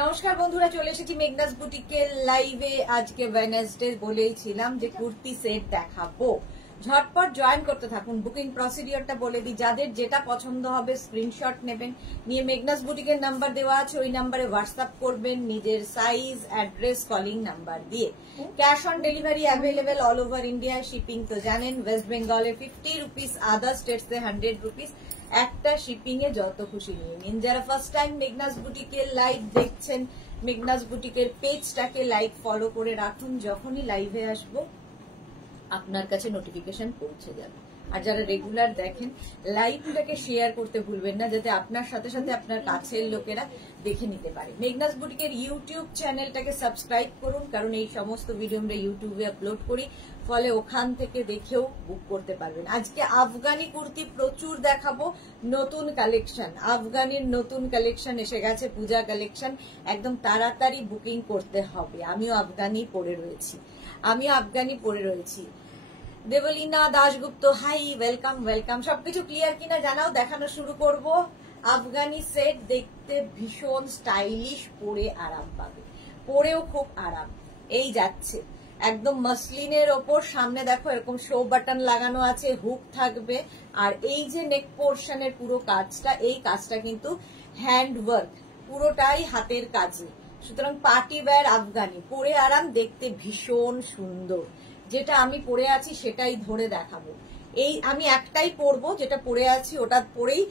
নমস্কার বন্ধুরা, চলে এসেছি মেঘনাস বুটিকের লাইভে। আজকে ওয়েডনেসডে বলেইছিলাম যে কুর্তি সেট দেখাবো, ঝটপট জয়েন করতে থাকুন। বুকিং প্রসিডিওরটা বলে দিই, যাদের যেটা পছন্দ হবে স্ক্রিনশট নেবেন, নিয়ে মেঘনাস বুটিকের নাম্বার দেওয়া আছে, ওই নাম্বারে হোয়াটসঅ্যাপ করবেন নিজের সাইজ, অ্যাড্রেস, কলিং নাম্বার দিয়ে। Cash on delivery available all over India. Shipping তো জানেন, ওয়েস্ট বেঙ্গলে 50 রুপিস, আদার স্টেটসে 100 রুপিস। একটা শিপিং এ যত খুশি নিয়ে নিন। যারা ফার্স্ট টাইম মেঘনাস বুটিকের লাইভ দেখছেন, মেঘনাস বুটিকের পেজটাকে লাইক ফলো করে রাখুন, যখনই লাইভে আসবো আপনার কাছে নোটিফিকেশন পৌঁছে যাবে। আর যারা রেগুলার দেখেন, লাইভটাকে শেয়ার করতে ভুলবেন না, যাতে আপনার সাথে সাথে আপনার কাছের লোকেরা দেখে নিতে পারে। মেঘনাস বুটিকের ইউটিউব চ্যানেলটাকে সাবস্ক্রাইব করুন, কারণ এই সমস্ত ভিডিও আমরা ইউটিউবে আপলোড করি, ফলে ওখান থেকে দেখেও বুক করতে পারবেন। আজকে আফগানি কুর্তি প্রচুর দেখাবো, নতুন কালেকশন, আফগানির নতুন কালেকশন এসে গেছে, পূজা কালেকশন। একদম তাড়াতাড়ি বুকিং করতে হবে। আমিও আফগানি পরে রয়েছি। Debolina Dasgupta, hi, welcome welcome. সবকিছু ক্লিয়ার কিনা জানাও, দেখানো শুরু করব। আফগানি সেট দেখতে ভীষণ স্টাইলিশ, পরে আরাম পাবে, পরেও খুব আরাম। এই যাচ্ছে একদম মসলিনের ওপর, সামনে দেখো এরকম শো বাটন লাগানো আছে, হুক থাকবে। আর এই যে নেক পোর্শনের পুরো কাজটা, এই কাজটা কিন্তু হ্যান্ড ওয়ার্ক, পুরোটাই হাতের কাজে। সুতরাং পার্টি ওয়্যার আফগানি, পরে আরাম, দেখতে ভীষণ সুন্দর। যেটা আমি পরে আছি সেটাই ধরে দেখাবো। এই আমি একটাই পরবো, যেটা পরে আছি ওটা পরেই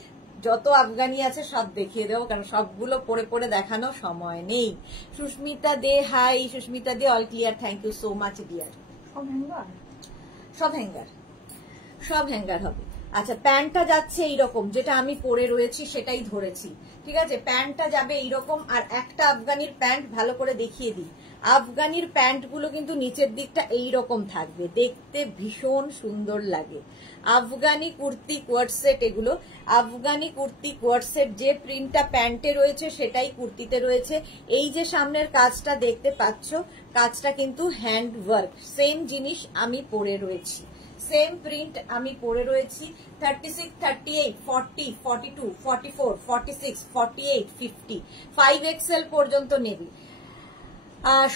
যত আফগানি আছে সব দেখিয়ে দেবো, কারণ সবগুলো পরে পরে দেখানো সময় নেই। Susmita Dey, hi Susmita Dey, all clear, thank you so much dear. সব হ্যাঙ্গার হবে। আচ্ছা, প্যান্টটা যাচ্ছে এইরকম, যেটা আমি পরে রয়েছি সেটাই ধরেছি, ঠিক আছে। প্যান্টটা যাবে এইরকম। আর একটা আফগানির প্যান্ট ভালো করে দেখিয়ে দিই। আফগানির প্যান্টগুলো কিন্তু নিচের দিকটা এইরকম থাকবে, দেখতে ভীষণ সুন্দর লাগে। আফগানি কুর্তি কোয়ার্ড সেট এগুলো, আফগানি কুর্তি কোয়ার্ড সেট। যে প্রিন্টটা প্যান্টে রয়েছে সেটাই কুর্তিতে রয়েছে। এই যে সামনের কাজটা দেখতে পাচ্ছ, কাজটা কিন্তু হ্যান্ড ওয়ার্ক। সেম জিনিস আমি পরে রয়েছি, সেম প্রিন্ট আমি পরে রয়েছি। 36, 38, 40, 42, 44, 46, 48, 50, 5XL পর্যন্ত নেবে।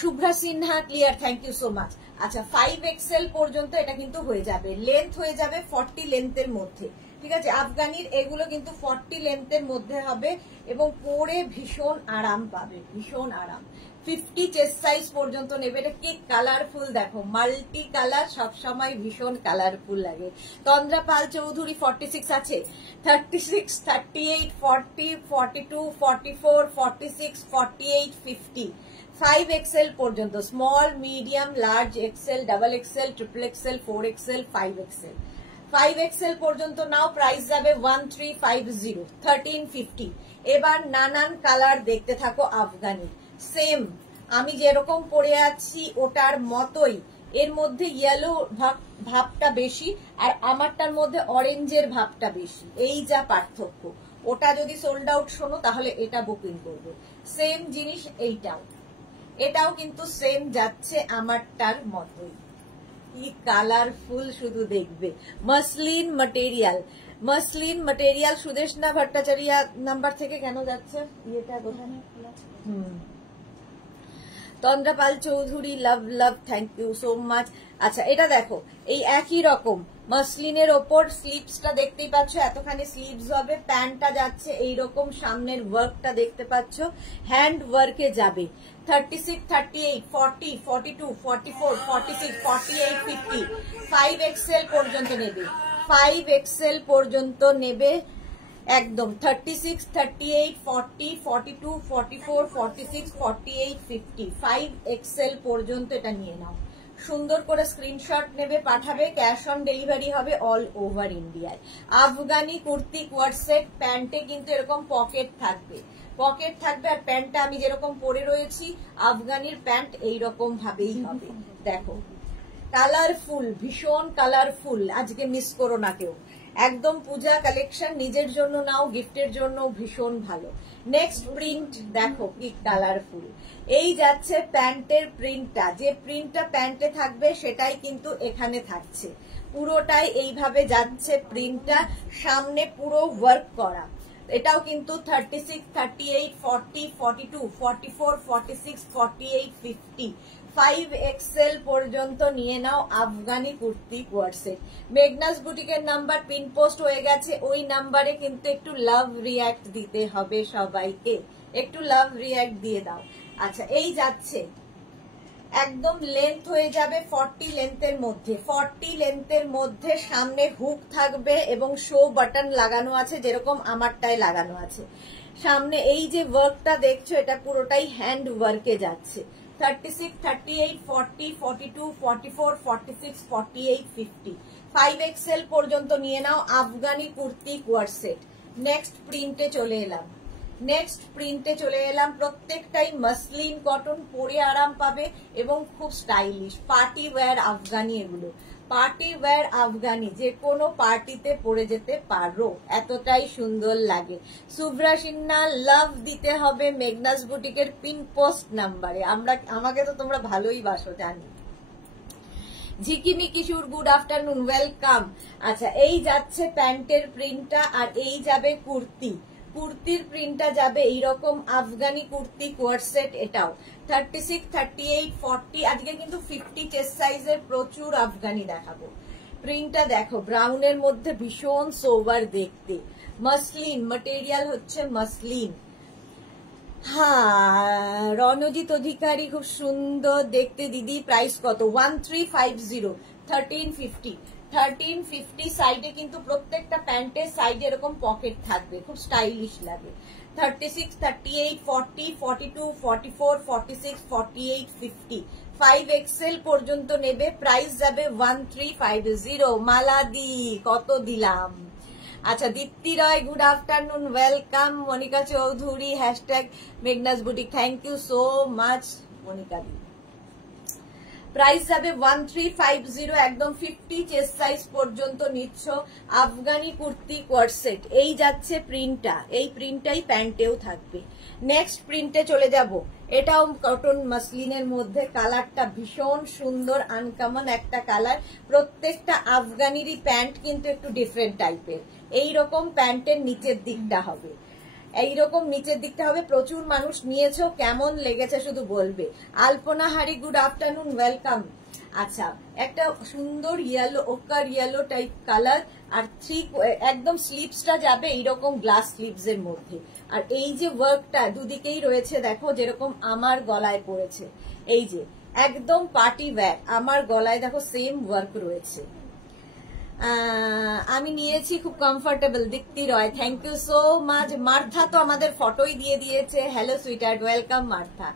Shubhra Sinha, clear, thank you so much. আচ্ছা, 5XL পর্যন্ত এটা কিন্তু হয়ে যাবে। লেন্থ হয়ে যাবে 40 লেন্থের মধ্যে, ঠিক আছে। আফগানির এগুলো কিন্তু 40 লেন্থের মধ্যে হবে এবং পরে ভীষণ আরাম পাবে, ভীষণ আরাম। 50 চেস্ট সাইজ পর্যন্ত নেবে। এটা কি কালারফুল দেখো, মাল্টি কালার, সবসময় ভীষণ কালারফুল লাগে। তন্দ্রা পাল চৌধুরী, 46 আছে, 36, 38, 40, 42, 44, 46, 48, 50, 5XL পর্যন্ত, small, medium, large, XL, double XL, triple XL, 4XL, 5XL। 5XL পর্যন্ত নাও, প্রাইস যাবে 1350, 1350। এবার নানান কালার দেখতে থাকো আফগানি। সেম আমি যেরকম পরে আছি ওটার মতোই, এর মধ্যে ইয়েলো ভাবটা বেশি আর আমারটার মধ্যে অরেঞ্জের ভাবটা বেশি, এই যা পার্থক্য। ওটা যদি সোল্ড আউট শোনো তাহলে এটা বুকিং করবে। সেম জিনিস এটাও কিন্তু সেম যাচ্ছে আমারটার মতোই। কি কালারফুল, শুধু দেখবে। মসলিন মটেরিয়াল। সুদেশনা ভট্টাচার্য নাম্বার থেকে কেন যাচ্ছে ইয়েটা কোথায়? তন্দ্রাপাল চৌধুরী, লাভ, থ্যাংক ইউ সো মাচ। আচ্ছা, এটা দেখো, এই একই রকম মসলিনের ওপর স্লিভসটা দেখতেই পাচ্ছ, এতখানি স্লিভস হবে। প্যান্টটা যাচ্ছে এইরকম, সামনের ওয়ার্কটা দেখতে পাচ্ছ, হ্যান্ড ওয়ার্কে যাবে। 36, 38, 40, 42, 44, 46, 48, 50, 5XL পর্যন্ত নেবে, 5XL পর্যন্ত নেবে একদম। 36, 38, 40, 42, 44, 46, 48, 50, 5XL পর্যন্ত এটা নিয়ে নাও। সুন্দর করে স্ক্রিনশট নেবে, পাঠাবে, ক্যাশ অন ডেলিভারি হবে অল ওভার ইন্ডিয়ায়। আফগানি কুর্তি কোয়ার্ড সেট, প্যান্টে কিন্তু এরকম পকেট থাকবে আর প্যান্টটা আমি যেরকম পরে রয়েছি, আফগানির প্যান্ট এইরকম ভাবেই হবে। দেখো কালারফুল, ভীষণ কালারফুল, আজকে মিস করো না কেউ। একদম পূজা কালেকশন, নিজের জন্য নাও, গিফটের জন্য ভীষণ ভালো। নেক্সট প্রিন্ট দেখো কি কালারফুল। এই যাচ্ছে প্যান্টের প্রিন্টটা, যে প্রিন্টটা প্যান্টে থাকবে সেটাই কিন্তু এখানে থাকছে। পুরোটাই এইভাবে যাচ্ছে প্রিন্টটা, সামনে পুরো ওয়ার্ক করা। এটাও কিন্তু 36, 38, 40, 42, 44, 46, 48, 50, 5XL পর্যন্ত নিয়ে নাও আফগানি কুর্তি কোয়ার্সেট। মেঘনাস বুটিকের নাম্বার পিন পোস্ট হয়ে গেছে, ওই নাম্বারে কিন্তু একটু লাভ রিয়াক্ট দিতে হবে সবাইকে, একটু লাভ রিয়াক্ট দিয়ে দাও। আচ্ছা, এই যাচ্ছে একদম লেন্থ হয়ে যাবে 40 লেন্থের মধ্যে, 40 লেন্থের মধ্যে সামনে হুক থাকবে এবং শো বাটন লাগানো আছে, যেরকম আমারটায় লাগানো আছে। সামনে এই যে ওয়ার্কটা দেখছো এটা পুরোটাই হ্যান্ড ওয়ার্কে যাচ্ছে। 36, 38, 40, 42, 44, 46, 48, 50, 5XL পর্যন্ত নিয়ে নাও আফগানি কুর্তি কোয়ার্সেট। নেক্সট প্রিন্টে চলে এলাম, প্রত্যেকটাই মাসলিন কটন, পরে আরাম পাবে এবং খুব স্টাইলিশ পার্টি ওয়্যার আফগানি। এগুলো পার্টি ওয়্যার আফগানি, যে কোনো পার্টিতে পরে যেতে পারো, এতটাই সুন্দর লাগে। শুভ্রা সিনহা, লাভ দিতে হবে মেঘনাস বুটিকের পিন পোস্ট নাম্বারে। আমাকে তো তোমরা ভালোই বাসো জানি। ঝিকিমি কিশোর, গুড আফটারনুন, ওয়েলকাম। আচ্ছা, এই যাচ্ছে প্যান্টের প্রিন্টটা, আর এই যাবে কুর্তির প্রিন্টটা যাবে এইরকম আফগানি কুর্তি কোয়ার্সেট। এটাও 36, 38, 40, আজকে কিন্তু 50 চেস্ট সাইজের প্রচুর আফগানি দেখাবো। প্রিন্টটা দেখো, ব্রাউনের মধ্যে ভীষণ সোবার দেখতে, মাসলিন মেটেরিয়াল হচ্ছে মাসলিন। হ্যাঁ, রণজিৎ অধিকারী, খুব সুন্দর দেখতে দিদি। প্রাইস কত? 1350, 1350, 1350। সাইডে কিন্তু প্রত্যেকটা প্যান্টের সাইডে এরকম পকেট থাকবে, খুব স্টাইলিশ লাগে। 36, 38, 40, 42, 44, 46, 48, 50, 5XL পর্যন্ত নেবে। প্রাইস যাবে 1350। মালাদি কত দিলাম? আচ্ছা, Dipti Roy, good afternoon, welcome. Monica Chowdhury, hashtag Meghnas boutique, thank you so much Monica দি। প্রাইস যাবে 1350, একদম 50 চেস্ট সাইজ পর্যন্ত নিচ্ছ আফগানি কুর্তি কোয়ার্সেট। এই যাচ্ছে প্রিন্টটা, এই প্রিন্টটাই প্যান্টেও থাকবে। নেক্সট প্রিন্টে চলে যাব, এটাও কটন মাসলিনের মধ্যে, কালারটা ভীষণ সুন্দর, আনকমন একটা কালার। প্রত্যেকটা আফগানিরই প্যান্ট কিন্তু একটু ডিফারেন্ট টাইপের। এইরকম প্যান্টের নিচের দিকটা হবে, এইরকম নিচের দিকটা হবে। প্রচুর মানুষ নিয়েছো, কেমন লেগেছে শুধু বলবে। আলপনা হারি, গুড আফটারনুন, ওয়েলকাম। আচ্ছা, একটা সুন্দর ইয়েলো, ওকার ইয়েলো টাইপ কালার, আর একদম স্লিভসটা যাবে এইরকম গ্লাস স্লিভস এর মধ্যে। আর এই যে ওয়ার্কটা দুদিকেই রয়েছে দেখো, যেরকম আমার গলায় পড়েছে, এই যে একদম পার্টি ওয়্যার, আমার গলায় দেখো সেম ওয়ার্ক রয়েছে। আমি নিয়েছি, খুব comfortable. Dipti Roy, thank you so much. Martha তো আমাদের ফটোই দিয়ে দিয়েছে, হ্যালো সুইটার্ট, ওয়েলকাম মার্থা।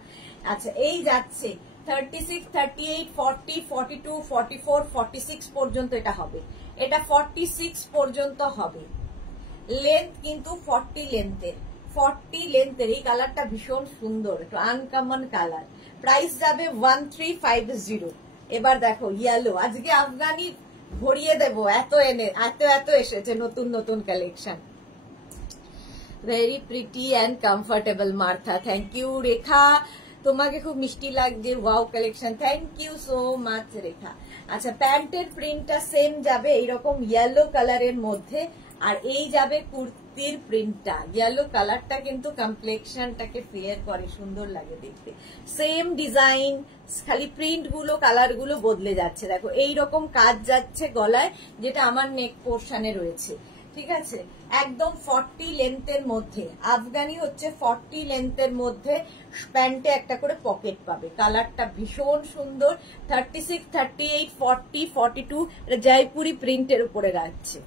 আচ্ছা, এই যাচ্ছে 36, 38, 40, 42, 44, 46 পর্যন্ত এটা হবে। এটা 46 পর্যন্ত হবে। লেন্থ কিন্তু 40 লেন্থের, 40 লেন্থের। এই কালারটা ভীষণ সুন্দর, একটু আনকমন কালার। প্রাইস যাবে 1350। এবার দেখো ইয়েলো, আজকে আফগানি ভরিয়ে দেবো, এত এসেছে নতুন নতুন collection. Very pretty and comfortable Martha, thank you. Rekha, তোমাকে খুব মিষ্টি লাগছে, wow collection, thank you so much Rekha. আচ্ছা, প্যান্টের প্রিন্টটা সেম যাবে এইরকম ইয়েলো কালারের মধ্যে, আর এই যাবে কুর্তির প্রিন্টটা। ইয়েলো কালারটা কিন্তু কমপ্লেক্সনটাকে ফেয়ার করে, সুন্দর লাগে দেখতে। সেম ডিজাইন, খালি প্রিন্ট গুলো, কালার গুলো বদলে যাচ্ছে। দেখো এইরকম কাজ যাচ্ছে গলায়, যেটা আমার নেক পোর্শনে রয়েছে, ঠিক আছে। একদম 40 লেন্থের মধ্যে, আফগানি হচ্ছে 40 লেন্থের মধ্যে। প্যান্টে একটা করে পকেট পাবে, কালারটা ভীষণ সুন্দর। 36, 38, 40, 42 জয়পুরি প্রিন্টের উপরে যাচ্ছে।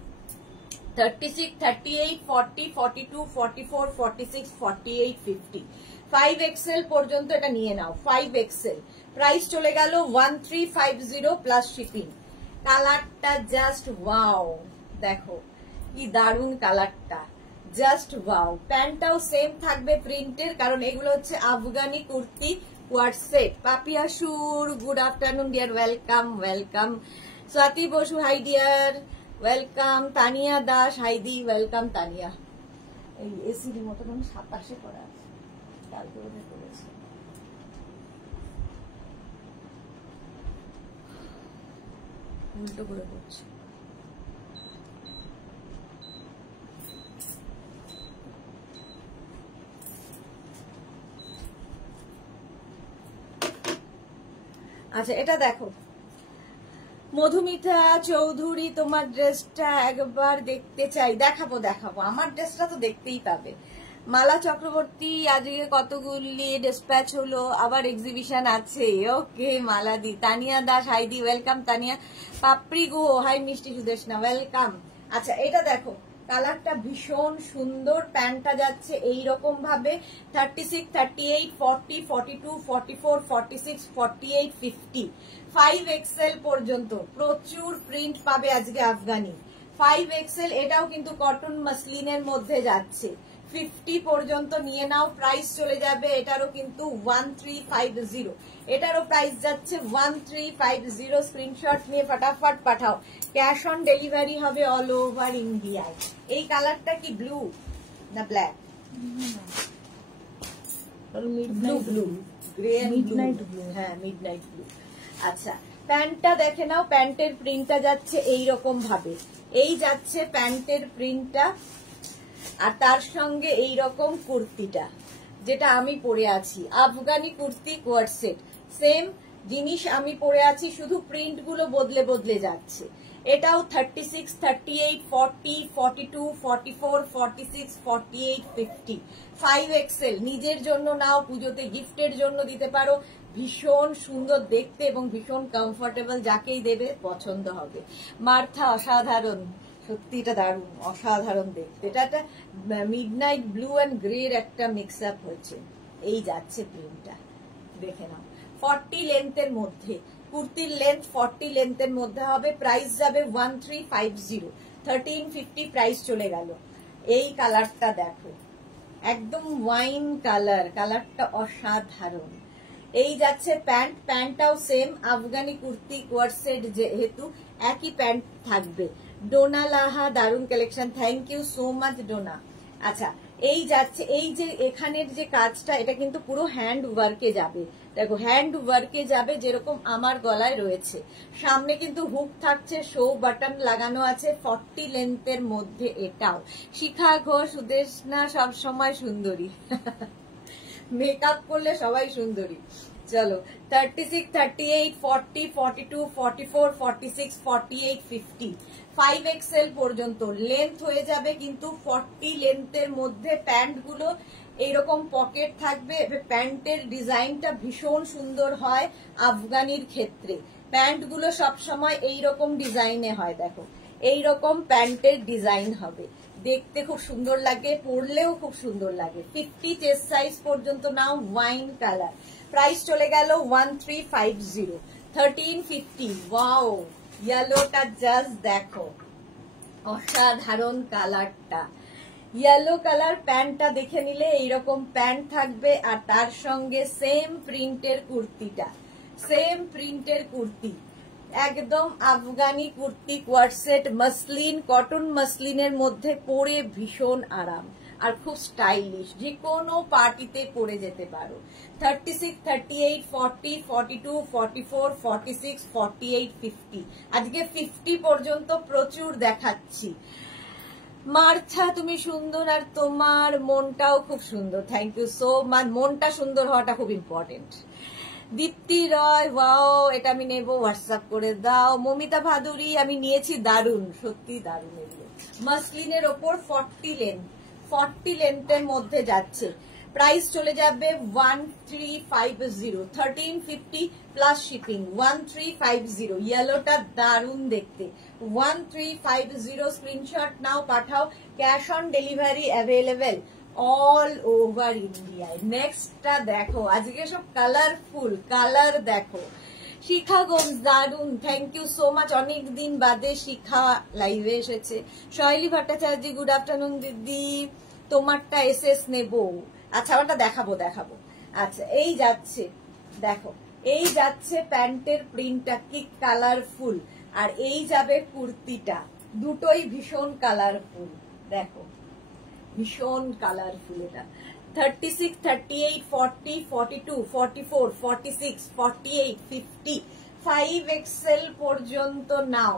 36, 38, 40, 42, 44, 46, 48, 50, 5XL পর্যন্ত এটা নিয়ে নাও। 5XL প্রাইস চলে গেল 1350 প্লাস শিপিং। কালারটা জাস্ট ওয়াও, দেখো কি দারুন কালারটা, জাস্ট ওয়াও। প্যান্টটাও সেম থাকবে প্রিন্টের, কারণ এগুলো হচ্ছে আফগানি কুর্তি কোয়ার্সেট। পাপিয়াসুর, good afternoon dear, welcome welcome. Swati Basu, hi dear, welcome. Tania Das, হাইদি, ওয়েলকাম তানিয়া। এই এসির মতন 27 করা আছে, কালকে ওদের করেছে। উল্টো করে করছে। আচ্ছা এটা দেখো মধুমিতা চৌধুরী, তোমার ড্রেসটা একবার দেখতে চাই। দেখাবো দেখাবো, আমার ড্রেসটা তো দেখতেই পাবে। মালা চক্রবর্তী, আজকে কতগুলি ডিসপ্যাচ হলো, আবার এক্সিবিশন আছে। ওকে মালাদি। তানিয়া দাস, হাইদি ওয়েলকাম। তানিয়া পাপড়ি গো, হাই মিষ্টি সুদেশনা, ওয়েলকাম। আচ্ছা এটা দেখো, কালারটা ভীষণ সুন্দর। প্যান্টটা যাচ্ছে এইরকম ভাবে 36, 38, 40, 42, 44, 46, 48, 50, 5XL পর্যন্ত প্রচুর প্রিন্ট পাবে আজকে আফগানি। 5XL, এটাও কিন্তু কটন মাসলিনের মধ্যে যাচ্ছে। 50 পর্যন্ত নিয়ে নাও, প্রাইস চলে যাবে এটারও কিন্তু 1350। এটারও প্রাইস যাচ্ছে 1350। স্ক্রিনশট নিয়ে ফটাফট পাঠাও, ক্যাশ অন ডেলিভারি হবে অল ওভার ইন্ডিয়ায়। এই কালারটা কি ব্লু না black? Blue blue, grey midnight blue. হ্যাঁ মিডনাইট ব্লু। আচ্ছা প্যান্টটা দেখে নাও, প্যান্টের প্রিন্টটা যাচ্ছে এইরকম ভাবে। এই যাচ্ছে প্যান্টের প্রিন্টটা, আর তার সঙ্গে এই রকম কুর্তিটা যেটা আমি পরে আছি, Afghani kurti coord set. Same জিনিস আমি পরে আছি, শুধু প্রিন্ট গুলো বদলে বদলে যাচ্ছে। এটাও 36, 38, 40, 42, 44, 46, 48, 50, 5XL। নিজের জন্য নাও, পুজোতে গিফটের জন্য দিতে পারো। ভীষণ সুন্দর দেখতে এবং ভীষণ কমফোর্টেবল, যাকেই দেবে পছন্দ হবে। মার্থা অসাধারণ, সত্যি এটা দারুণ, অসাধারণ দেখতে। এটা একটা মিডনাইট ব্লু অ্যান্ড গ্রের একটা মিক্স আপ হয়েছে। এই যাচ্ছে প্রিন্টটা, দেখে নাও। 40 লেন্থের মধ্যে, কুর্তির লেন্থ 40 লেন্থের মধ্যে হবে। প্রাইস যাবে 1350, 1350 প্রাইস চলে গেল। এই কালারটা দেখো, একদম ওয়াইন কালার, কালারটা অসাধারণ। এই যাচ্ছে প্যান্ট, প্যান্টটাও same Afghani kurti coord set, যেহেতু একই প্যান্ট থাকবে। ডোনা লাহা, দারুন collection, thank you so much Dona. আচ্ছা এই যাচ্ছে, এই যে এখানের যে কাজটা, এটা কিন্তু পুরো হ্যান্ড ওয়ার্কে যাবে। দেখো হ্যান্ড ওয়ার্কে যাবে, যেরকম আমার গলায় রয়েছে। সামনে কিন্তু হুক থাকছে, শো বাটন লাগানো আছে। 40 লেন্থের মধ্যে এটাও। শিখা ঘোষ, সুদেশনা সব সময় সুন্দরী। মেকআপ করলে সবাই সুন্দরী। চলো 36, 38, 40, 42, 44, 46, 48, 50, 5XL পর্যন্ত লেন্থ হয়ে যাবে। কিন্তু 40 লেন্থের মধ্যে প্যান্ট গুলো এইরকম পকেট থাকবে। প্যান্টের ডিজাইনটা ভীষণ সুন্দর হয় আফগানির ক্ষেত্রে। প্যান্ট গুলো সবসময় এইরকম ডিজাইনে হয়। দেখো এইরকম প্যান্টের ডিজাইন হবে, দেখতে খুব সুন্দর লাগে, পরলেও খুব সুন্দর লাগে। 50 চেস্ট সাইজ পর্যন্ত নাও, ওয়াইন কালার। প্রাইস চলে গেল 1350, 1350। ওয়াও, ইয়েলোটা জাস্ট দেখো, অসাধারণ কালারটা। ইয়েলো কালার প্যান্টটা দেখে নিলে এইরকম প্যান্ট থাকবে, আর তার সঙ্গে সেম প্রিন্টের কুর্তিটা, সেম প্রিন্টের কুর্তি, একদম Afghani kurti coord set, muslin, cotton মাসলিনের মধ্যে পরে ভীষণ আরাম আর খুব স্টাইলিশ। যে কোনো পার্টিতে পরে যেতে পারো। 36, 38, 40, 42, 44, 46, 48, 50। আজকে 50 পর্যন্ত প্রচুর দেখাচ্ছি। মার্থা তুমি সুন্দর, আর তোমার মনটাও খুব সুন্দর। Thank you so much. মনটা সুন্দর হওয়াটা খুব ইম্পর্টেন্ট। দীপ্তি রয়, ওয়াও এটা আমি নেবো, হোয়াটসঅ্যাপ করে দাও। মমিতা ভাদুরী, আমি নিয়েছি, দারুন, সত্যি দারুন। এগুলো মাসলিনের ওপর 40 লেন্থ, 40 লেন্থের মধ্যে যাচ্ছে। প্রাইস চলে যাবে 1350, 1350 প্লাস শিপিং, 1350। ইয়েলোটা দারুন দেখতে, 1350। স্ক্রিনশট নাও, পাঠাও, cash on delivery available all over ইন্ডিয়ায়। নেক্সটটা দেখো, আজকে সব কালারফুল কালার দেখো। শিখা গোমস, দারুন, থ্যাংক ইউ সো মাচ। অনেকদিন বাদে শিখা লাইভে এসেছে। শৈলী ভট্টাচার্য, গুড আফটারনুন দিদি, তোমারটা এসএস নেবো। আচ্ছা আমারটা দেখাবো দেখাবো। আচ্ছা এই যাচ্ছে, দেখো এই যাচ্ছে প্যান্টের প্রিন্টটা কি কালারফুল, আর এই যাবে কুর্তিটা, দুটোই ভীষণ কালারফুল। দেখো ভীষণ কালারফুল। এটা 36, 38, 40, 42, 44, 46, 48, 50, 5XL পর্যন্ত নাও,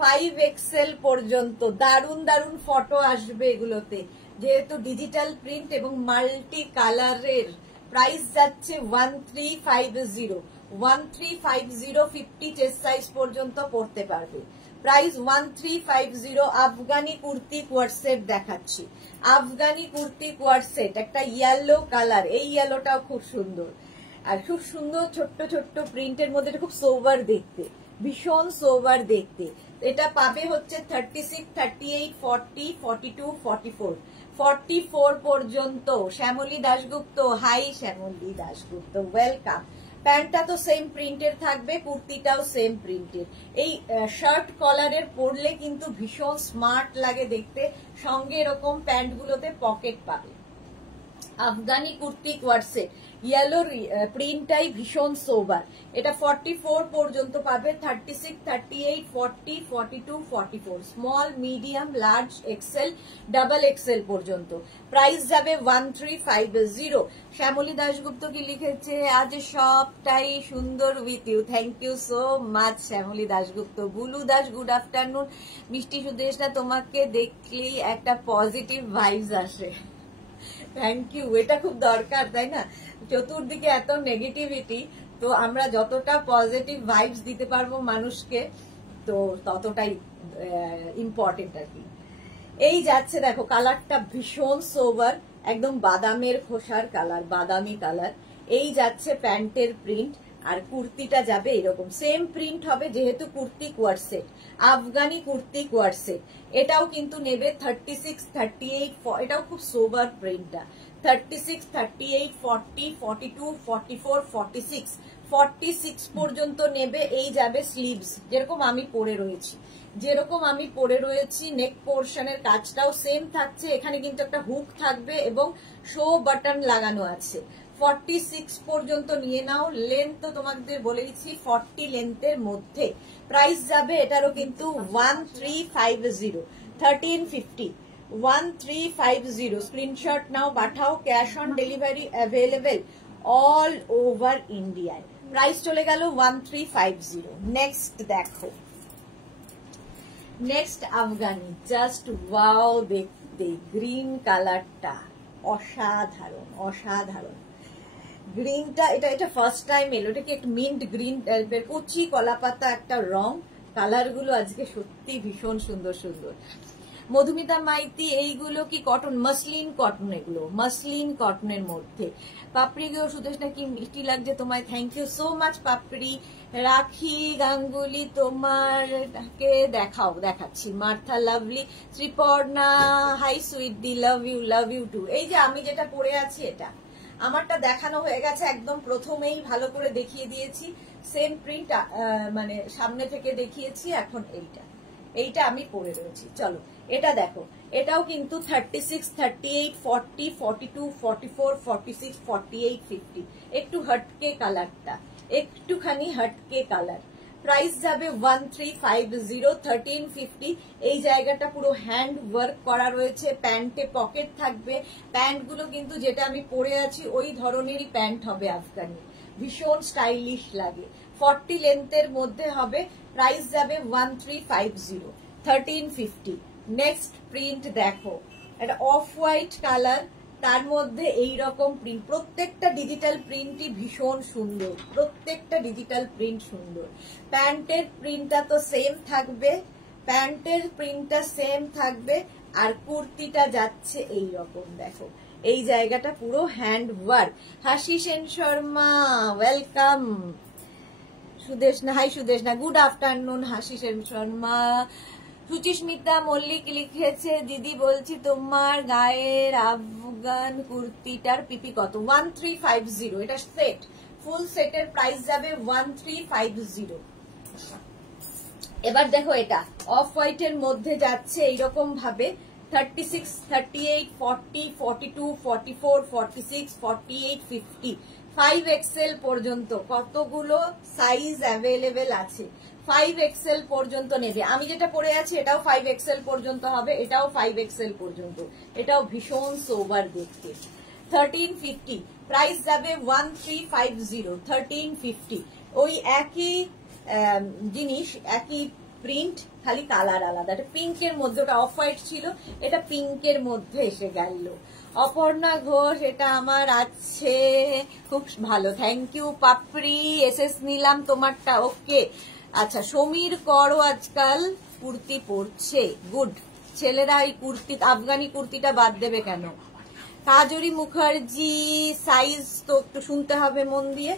5XL পর্যন্ত। দারুন দারুন ফটো আসবে এগুলোতে, যেহেতু ডিজিটাল প্রিন্ট এবং মাল্টি কালারের। প্রাইস যাচ্ছে 1350, 1350 50 চেস্ট সাইজ পর্যন্ত পড়তে পারবে। প্রাইস 1350। আফগানি কুর্তি কোয়ার সেট দেখাচ্ছি, আফগানি কুর্তি কোয়ার সেট, একটা ইয়েলো কালার, এই ইয়েলোটাও খুব সুন্দর আর খুব সুন্দর ছোট্ট ছোট্ট প্রিন্টের মধ্যে, খুব সোবার দেখতে, ভীষণ সোবার দেখতে। এটা পাবে হচ্ছে 36, 38, 40, 42, 44, 44 পর্যন্ত। Shyamali Dasgupta, hi Shyamali Dasgupta, welcome. প্যান্টটা তো সেম প্রিন্টের থাকবে, কুর্তিটাও সেম প্রিন্টের। এই শার্ট কলারের পরলে কিন্তু ভীষণ স্মার্ট লাগে দেখতে, সঙ্গে এরকম প্যান্টগুলোতে পকেট পাবে। আফগানি কুর্তি কোয়ারসেট, ইয়েলো প্রিন্টটাই ভীষণ সোবার। এটা 44 পর্যন্ত পাবে, 36, 38, 40, 42, 44, small, medium, large, XL, double XL পর্যন্ত। প্রাইস যাবে 1350। শ্যামলী দাশগুপ্ত কি লিখেছে, আজ সবটাই সুন্দর with you, thank you so much Shyamali Dasgupta. Bulu Das, good afternoon. মিষ্টি সুদেশনা, তোমাকে দেখলেই একটা পজিটিভ ভাইবস আসে, থ্যাংক ইউ। এটা খুব দরকার, তাই না? চতুর্দিকে এত নেগেটিভিটি, তো আমরা যতটা পজিটিভ ভাইবস দিতে পারবো মানুষকে, তো ততটাই ইম্পর্টেন্ট আর কি। এই যাচ্ছে দেখো, কালারটা ভীষণ সোবার, একদম বাদামের খোসার কালার, বাদামি কালার। এই যাচ্ছে প্যান্টের প্রিন্ট, আর কুর্তিটা যাবে এরকম সেম প্রিন্ট হবে, যেহেতু কুর্তি কোয়ার সেট, আফগানি কুর্তি কোয়ার সেট। এটাও কিন্তু নেবে 36, 38, এটাও খুব সোবার প্রিন্টটা, 36, 38, 40, 42, 44, 46, 46 পর্যন্ত নেবে। এই যাবে স্লিভস, যেরকম আমি পরে রয়েছি, যেরকম আমি পরে রয়েছি। নেক পোর্শনের কাজটাও সেম থাকছে, এখানে কিন্তু একটা হুক থাকবে এবং শো বাটন লাগানো আছে। 46 পর্যন্ত নিয়ে নাও। লেন্থ তো তোমাদের বলে দিচ্ছি 40 লেন্থের মধ্যে। প্রাইস যাবে এটারও কিন্তু 1350, 1350, 1350। স্ক্রিনশট নাও, পাঠাও। Cash on delivery available all over ইন্ডিয়ায়। প্রাইস চলে গেল 1350। নেক্সট দেখো, নেক্সট আফগানি, জাস্ট ওয়াও দেখতে, গ্রিন কালারটা অসাধারণ, অসাধারণ গ্রিনটা। এটা ফার্স্ট টাইম এলো, এটা কি একটা মিন্ট গ্রিন টাইপের, কচি কলাপাতা একটা রং। কালার গুলো আজকে সত্যি ভীষণ সুন্দর সুন্দর। মধুমিতা মাইতি, এইগুলো কি কটন? মাসলিন কটন, এগুলো মাসলিন কটনের মধ্যে। পাপড়ি গো সুদেশনা, কি মিষ্টি লাগছে তোমায়, thank you so much Papri. Rakhi Ganguly, তোমারকে দেখাও, দেখাচ্ছি। Martha lovely, Sriparna, hi sweet di, love you too. এই যে আমি যেটা পরে আছি, এটা আমারটা দেখানো হয়ে গেছে একদম প্রথমেই, ভালো করে দেখিয়ে দিয়েছি। সেম প্রিন্ট, মানে সামনে থেকে দেখিয়েছি। এখন এইটা আমি পরে রয়েছি। চলো এটা দেখো, এটাও কিন্তু 36, 38, 40, 42, 44, 46, 48, 50। একটু হটকে কালারটা, একটুখানি হটকে কালার। প্রাইস যাবে 1350, 1350। এই জায়গাটা পুরো হ্যান্ড ওয়ার্ক করা রয়েছে, প্যান্টে পকেট থাকবে। প্যান্টগুলো কিন্তু যেটা আমি পরে আছি ওই ধরনেরই প্যান্ট হবে আফগানি, ভীষণ স্টাইলিশ লাগে। 40 লেন্থের মধ্যে হবে। প্রাইস যাবে 1350, 1350। নেক্সট প্রিন্ট দেখো, এটা অফ হোয়াইট কালার, তার মধ্যে এই রকম প্রিন্ট। প্রত্যেকটা ডিজিটাল প্রিন্টই ভীষণ সুন্দর, প্রত্যেকটা ডিজিটাল প্রিন্ট সুন্দর। প্যান্টের প্রিন্টটা তো সেম থাকবে, প্যান্টের প্রিন্টটা সেম থাকবে। আর কুর্তিটা যাচ্ছে এই রকম, দেখো এই জায়গাটা পুরো hand work. Hasi Sen Sharma, welcome. Sudeshna, hi Sudeshna, good afternoon. Hasi Sen Sharma. Suchismita Mallick লিখেছে, দিদি বলছি তোমার গায়ের আফগান কুর্তিটার পিপি কত? 1350। এটা সেট, ফুল সেটের প্রাইস যাবে 1350। এবার দেখো, এটা অফ হোয়াইটের মধ্যে যাচ্ছে এইরকম ভাবে, 36, 38, 40, 42, 44, 46, 48, 50, 5XL পর্যন্ত কতগুলো সাইজ অ্যাভেলেবেল আছে। 5XL পর্যন্ত নেবে। আমি যেটা পরে আছি এটাও 5XL পর্যন্ত হবে, এটাও 5XL পর্যন্ত। এটাও ভীষণ সোবার দেখতে। 1350, প্রাইস যাবে 1350, 1350। ওই একই জিনিস, একই প্রিন্ট, খালি কালার আলাদা। এটা পিঙ্কের মধ্যে, ওটা অফ হোয়াইট ছিল, এটা পিঙ্কের মধ্যে এসে গেল। অপর্ণা ঘোষ, এটা আমার আছে, খুব ভালো, থ্যাংক ইউ পাপড়ি। এসএস নিলাম তোমারটা, ওকে। আচ্ছা, সমীর করও আজকাল কুর্তি পরছে, গুড। ছেলেরা এই কুর্তি, আফগানি কুর্তিটা বাদ দেবে কেন? কাজরি মুখার্জি, সাইজ তো একটু শুনতে হবে মন দিয়ে।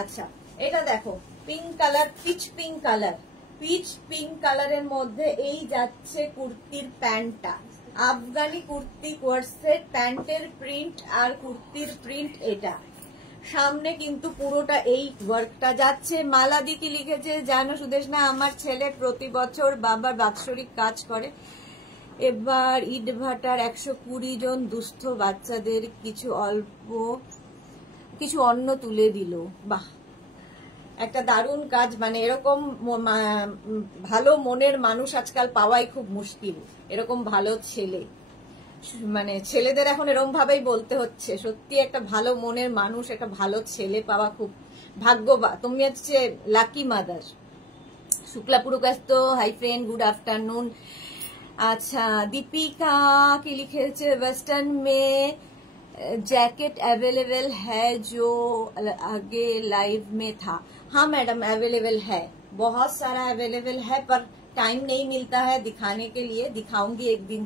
আচ্ছা, এটা দেখো, pink colour, pitch pink colour, pitch pink কালারের মধ্যে এই যাচ্ছে কুর্তির প্যান্টটা। আফগানি কুর্তি কোয়ার্সেট, প্যান্টের প্রিন্ট আর কুর্তির প্রিন্ট এটা। সামনে কিন্তু পুরোটা এই ওয়ার্কটা যাচ্ছে। মালাদি কি লিখেছে জানো সুদেশনা? আমার ছেলে প্রতি বছর বাবার বাৎসরিক কাজ করে, এবার ইট ভাটার 120 জন দুস্থ বাচ্চাদের কিছু অন্ন তুলে দিল। বাহ, একটা দারুণ কাজ। মানে এরকম ভালো মনের মানুষ আজকাল পাওয়াই খুব মুশকিল, এরকম ভালো ছেলে। মানে ছেলেদের এখন এরকম ভাবেই বলতে হচ্ছে, সত্যি একটা ভালো মনের মানুষ, একটা ভালো ছেলে পাওয়া খুব ভাগ্যবান। তুমি হচ্ছে lucky mother. Shukla পুরকাস্ত, hi friend, good afternoon. अच्छा, दीपिका की लिखे वेस्टर्न में जैकेट अवेलेबल है जो आगे लाइव में था। हाँ मैडम, अवेलेबल है, बहुत सारा अवेलेबल है, पर टाइम नहीं मिलता है दिखाने के लिए, दिखाऊंगी एक दिन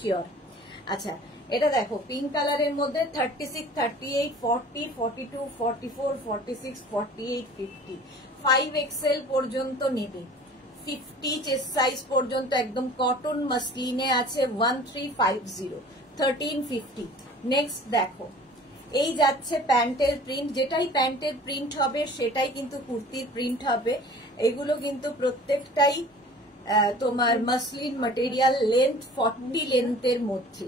श्योर। अच्छा, এটা দেখো পিঙ্ক কালারের মধ্যে 36, 38, 40, 42, 44, 46, 48, 50, 5XL পর্যন্ত নেবে। 50 চেস্ট সাইজ পর্যন্ত একদম কটন মাসলিনে আছে 1350, 1350। নেক্সট দেখো, এই যাচ্ছে প্যান্টের প্রিন্ট, যেটাই প্যান্টের প্রিন্ট হবে সেটাই কিন্তু কুর্তির প্রিন্ট হবে। এগুলো কিন্তু প্রত্যেকটাই তোমার মাসলিন ম্যাটেরিয়াল, লেন্থ 40 লেন্থের মধ্যে।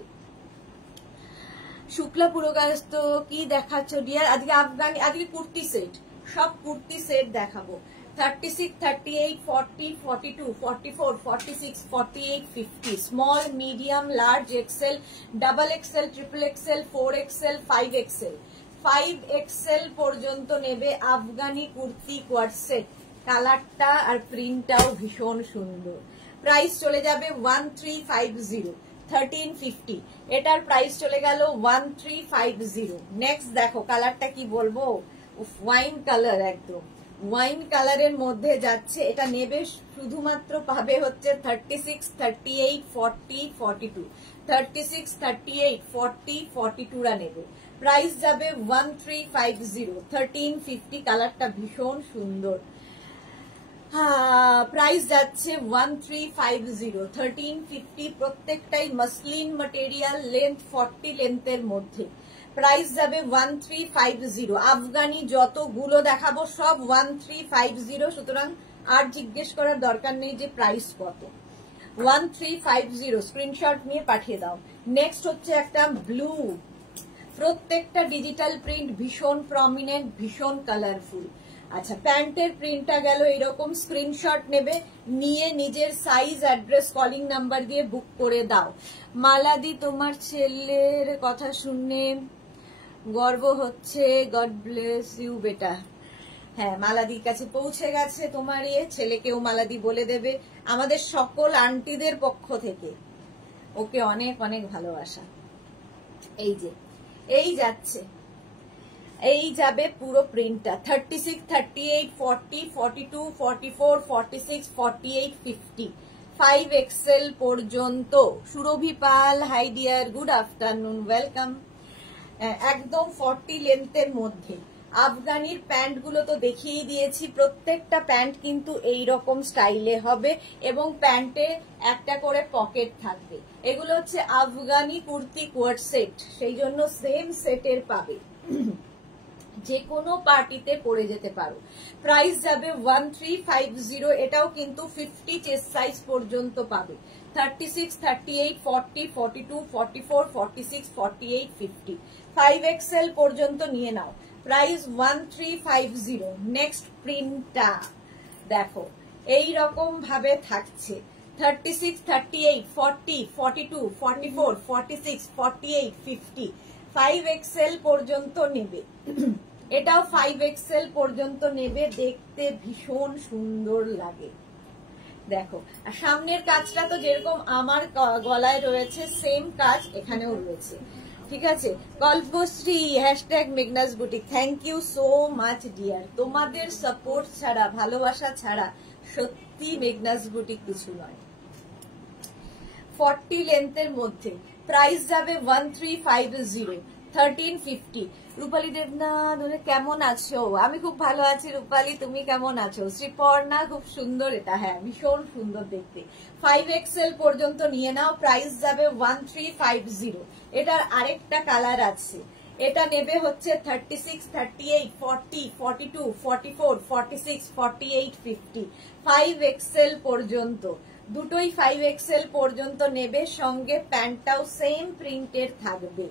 শুক্লা পুরকাস্ত কি দেখাচ্ছ ডিয়ার? আজকে আফগানি, আজকে কুর্তি সেট, সব কুর্তি সেট দেখাবো। 36, 38, 40, 42, 44, 46, 48, 50, small, medium, large, XL, double XL, triple XL, 4XL, 5XL, 5XL পর্যন্ত নেবে আফগানি কুর্তি কোয়ার্ড সেট। কালারটা আর প্রিন্টটাও ভীষণ সুন্দর। প্রাইস চলে যাবে 1350, 1350। এটার প্রাইস চলে গেল 1350। নেক্সট দেখো কালারটা কি বলবো, ওয়াইন কালার, একদম ওয়াইন কালারের মধ্যে যাচ্ছে। এটা নেবে শুধুমাত্র পাবে হচ্ছে 36, 38, 40, 42, 36, 38, 40, 42 রা নেবে। প্রাইস যাবে 1350, 1350। কালারটা ভীষণ সুন্দর। প্রাইস যাচ্ছে 1350, 1350। প্রত্যেকটাই মাসলিন ম্যাটেরিয়াল, লেন্থ 40 লেন্থের মধ্যে। প্রাইস যাবে 1350। আফগানি যতগুলো দেখাবো সব 1350, সুতরাং আর জিজ্ঞেস করার দরকার নেই যে প্রাইস কত। 1350 স্ক্রিনশট নিয়ে পাঠিয়ে দাও। নেক্সট হচ্ছে একটা ব্লু, প্রত্যেকটা ডিজিটাল প্রিন্ট, ভীষণ প্রমিনেন্ট, ভীষণ কালারফুল। আচ্ছা, প্যান্টের প্রিন্টটা গেল এরকম। স্ক্রিনশট নেবে, নিয়ে নিজের সাইজ, অ্যাড্রেস, কলিং নাম্বার দিয়ে বুক করে দাও। মালাদি, তোমার ছেলের কথা শুনে গর্ব হচ্ছে, গড ব্লেস ইউ বেটা। হ্যাঁ, মালাদির কাছে পৌঁছে গেছে তোমার ছেলেকেও মালাদি বলে দেবে আমাদের সকল আন্টিদের পক্ষ থেকে। ওকে অনেক অনেক ভালোবাসা। এই যে এই যাচ্ছে, এই যাবে পুরো প্রিন্টটা 36, 38, 40, 42, 44, 46, 48, 50, 5XL পর্যন্ত। Surabhi Pal, hi dear, good afternoon, welcome. একদম 40 লেন্থের মধ্যে। আফগানির প্যান্ট গুলো তো দেখিয়ে দিয়েছি, প্রত্যেকটা প্যান্ট কিন্তু এই রকম স্টাইলে হবে এবং প্যান্টে একটা করে পকেট থাকবে। এগুলো হচ্ছে আফগানি কুর্তি কোয়ার্ড সেট, সেই জন্য সেম সেটের পাবে, যে কোনো পার্টিতে পরে যেতে পারো। প্রাইস যাবে 1350। এটাও কিন্তু 50 চেস্ট সাইজ পর্যন্ত পাবে। 36, 38, 40, 42, 44, 46, 48, 50, 5XL পর্যন্ত নিয়ে নাও। প্রাইস 1350। নেক্সট প্রিন্টটা দেখো, এই রকম ভাবে থাকছে 36, 38, 40, 42, 44, 46, 48, 50, 5XL পর্যন্ত নেবে। এটাও 5XL পর্যন্ত নেবে, দেখতে ভীষণ সুন্দর লাগে। দেখো, আর সামনের কাজটা তো যেরকম আমার গলায় রয়েছে সেম কাজ এখানেও রয়েছে, ঠিক আছে। Kalpashree hashtag Meghnas boutique, thank you so much dear. তোমাদের সাপোর্ট ছাড়া, ভালোবাসা ছাড়া সত্যি মেঘনাস বুটিক কিছু নয়। 40 লেন্থের মধ্যে প্রাইস যাবে 1350, 1350। রূপালী দেবনাথ কেমন আছো? আমি খুব ভালো আছি রূপালী, তুমি কেমন আছো? শ্রীপর্ণা খুব সুন্দর, এটা হ্যাঁ ভীষণ সুন্দর দেখতে। 5XL পর্যন্ত নিয়ে নাও, প্রাইস যাবে 1350। এটার আরেকটা কালার আছে, এটা নেবে হচ্ছে 36, 38, 40, 42, 44, 46, 48, 50। 5XL পর্যন্ত দুটোই 5XL পর্যন্ত নেবে, সঙ্গে প্যান্টটাও সেম প্রিন্টের থাকবে।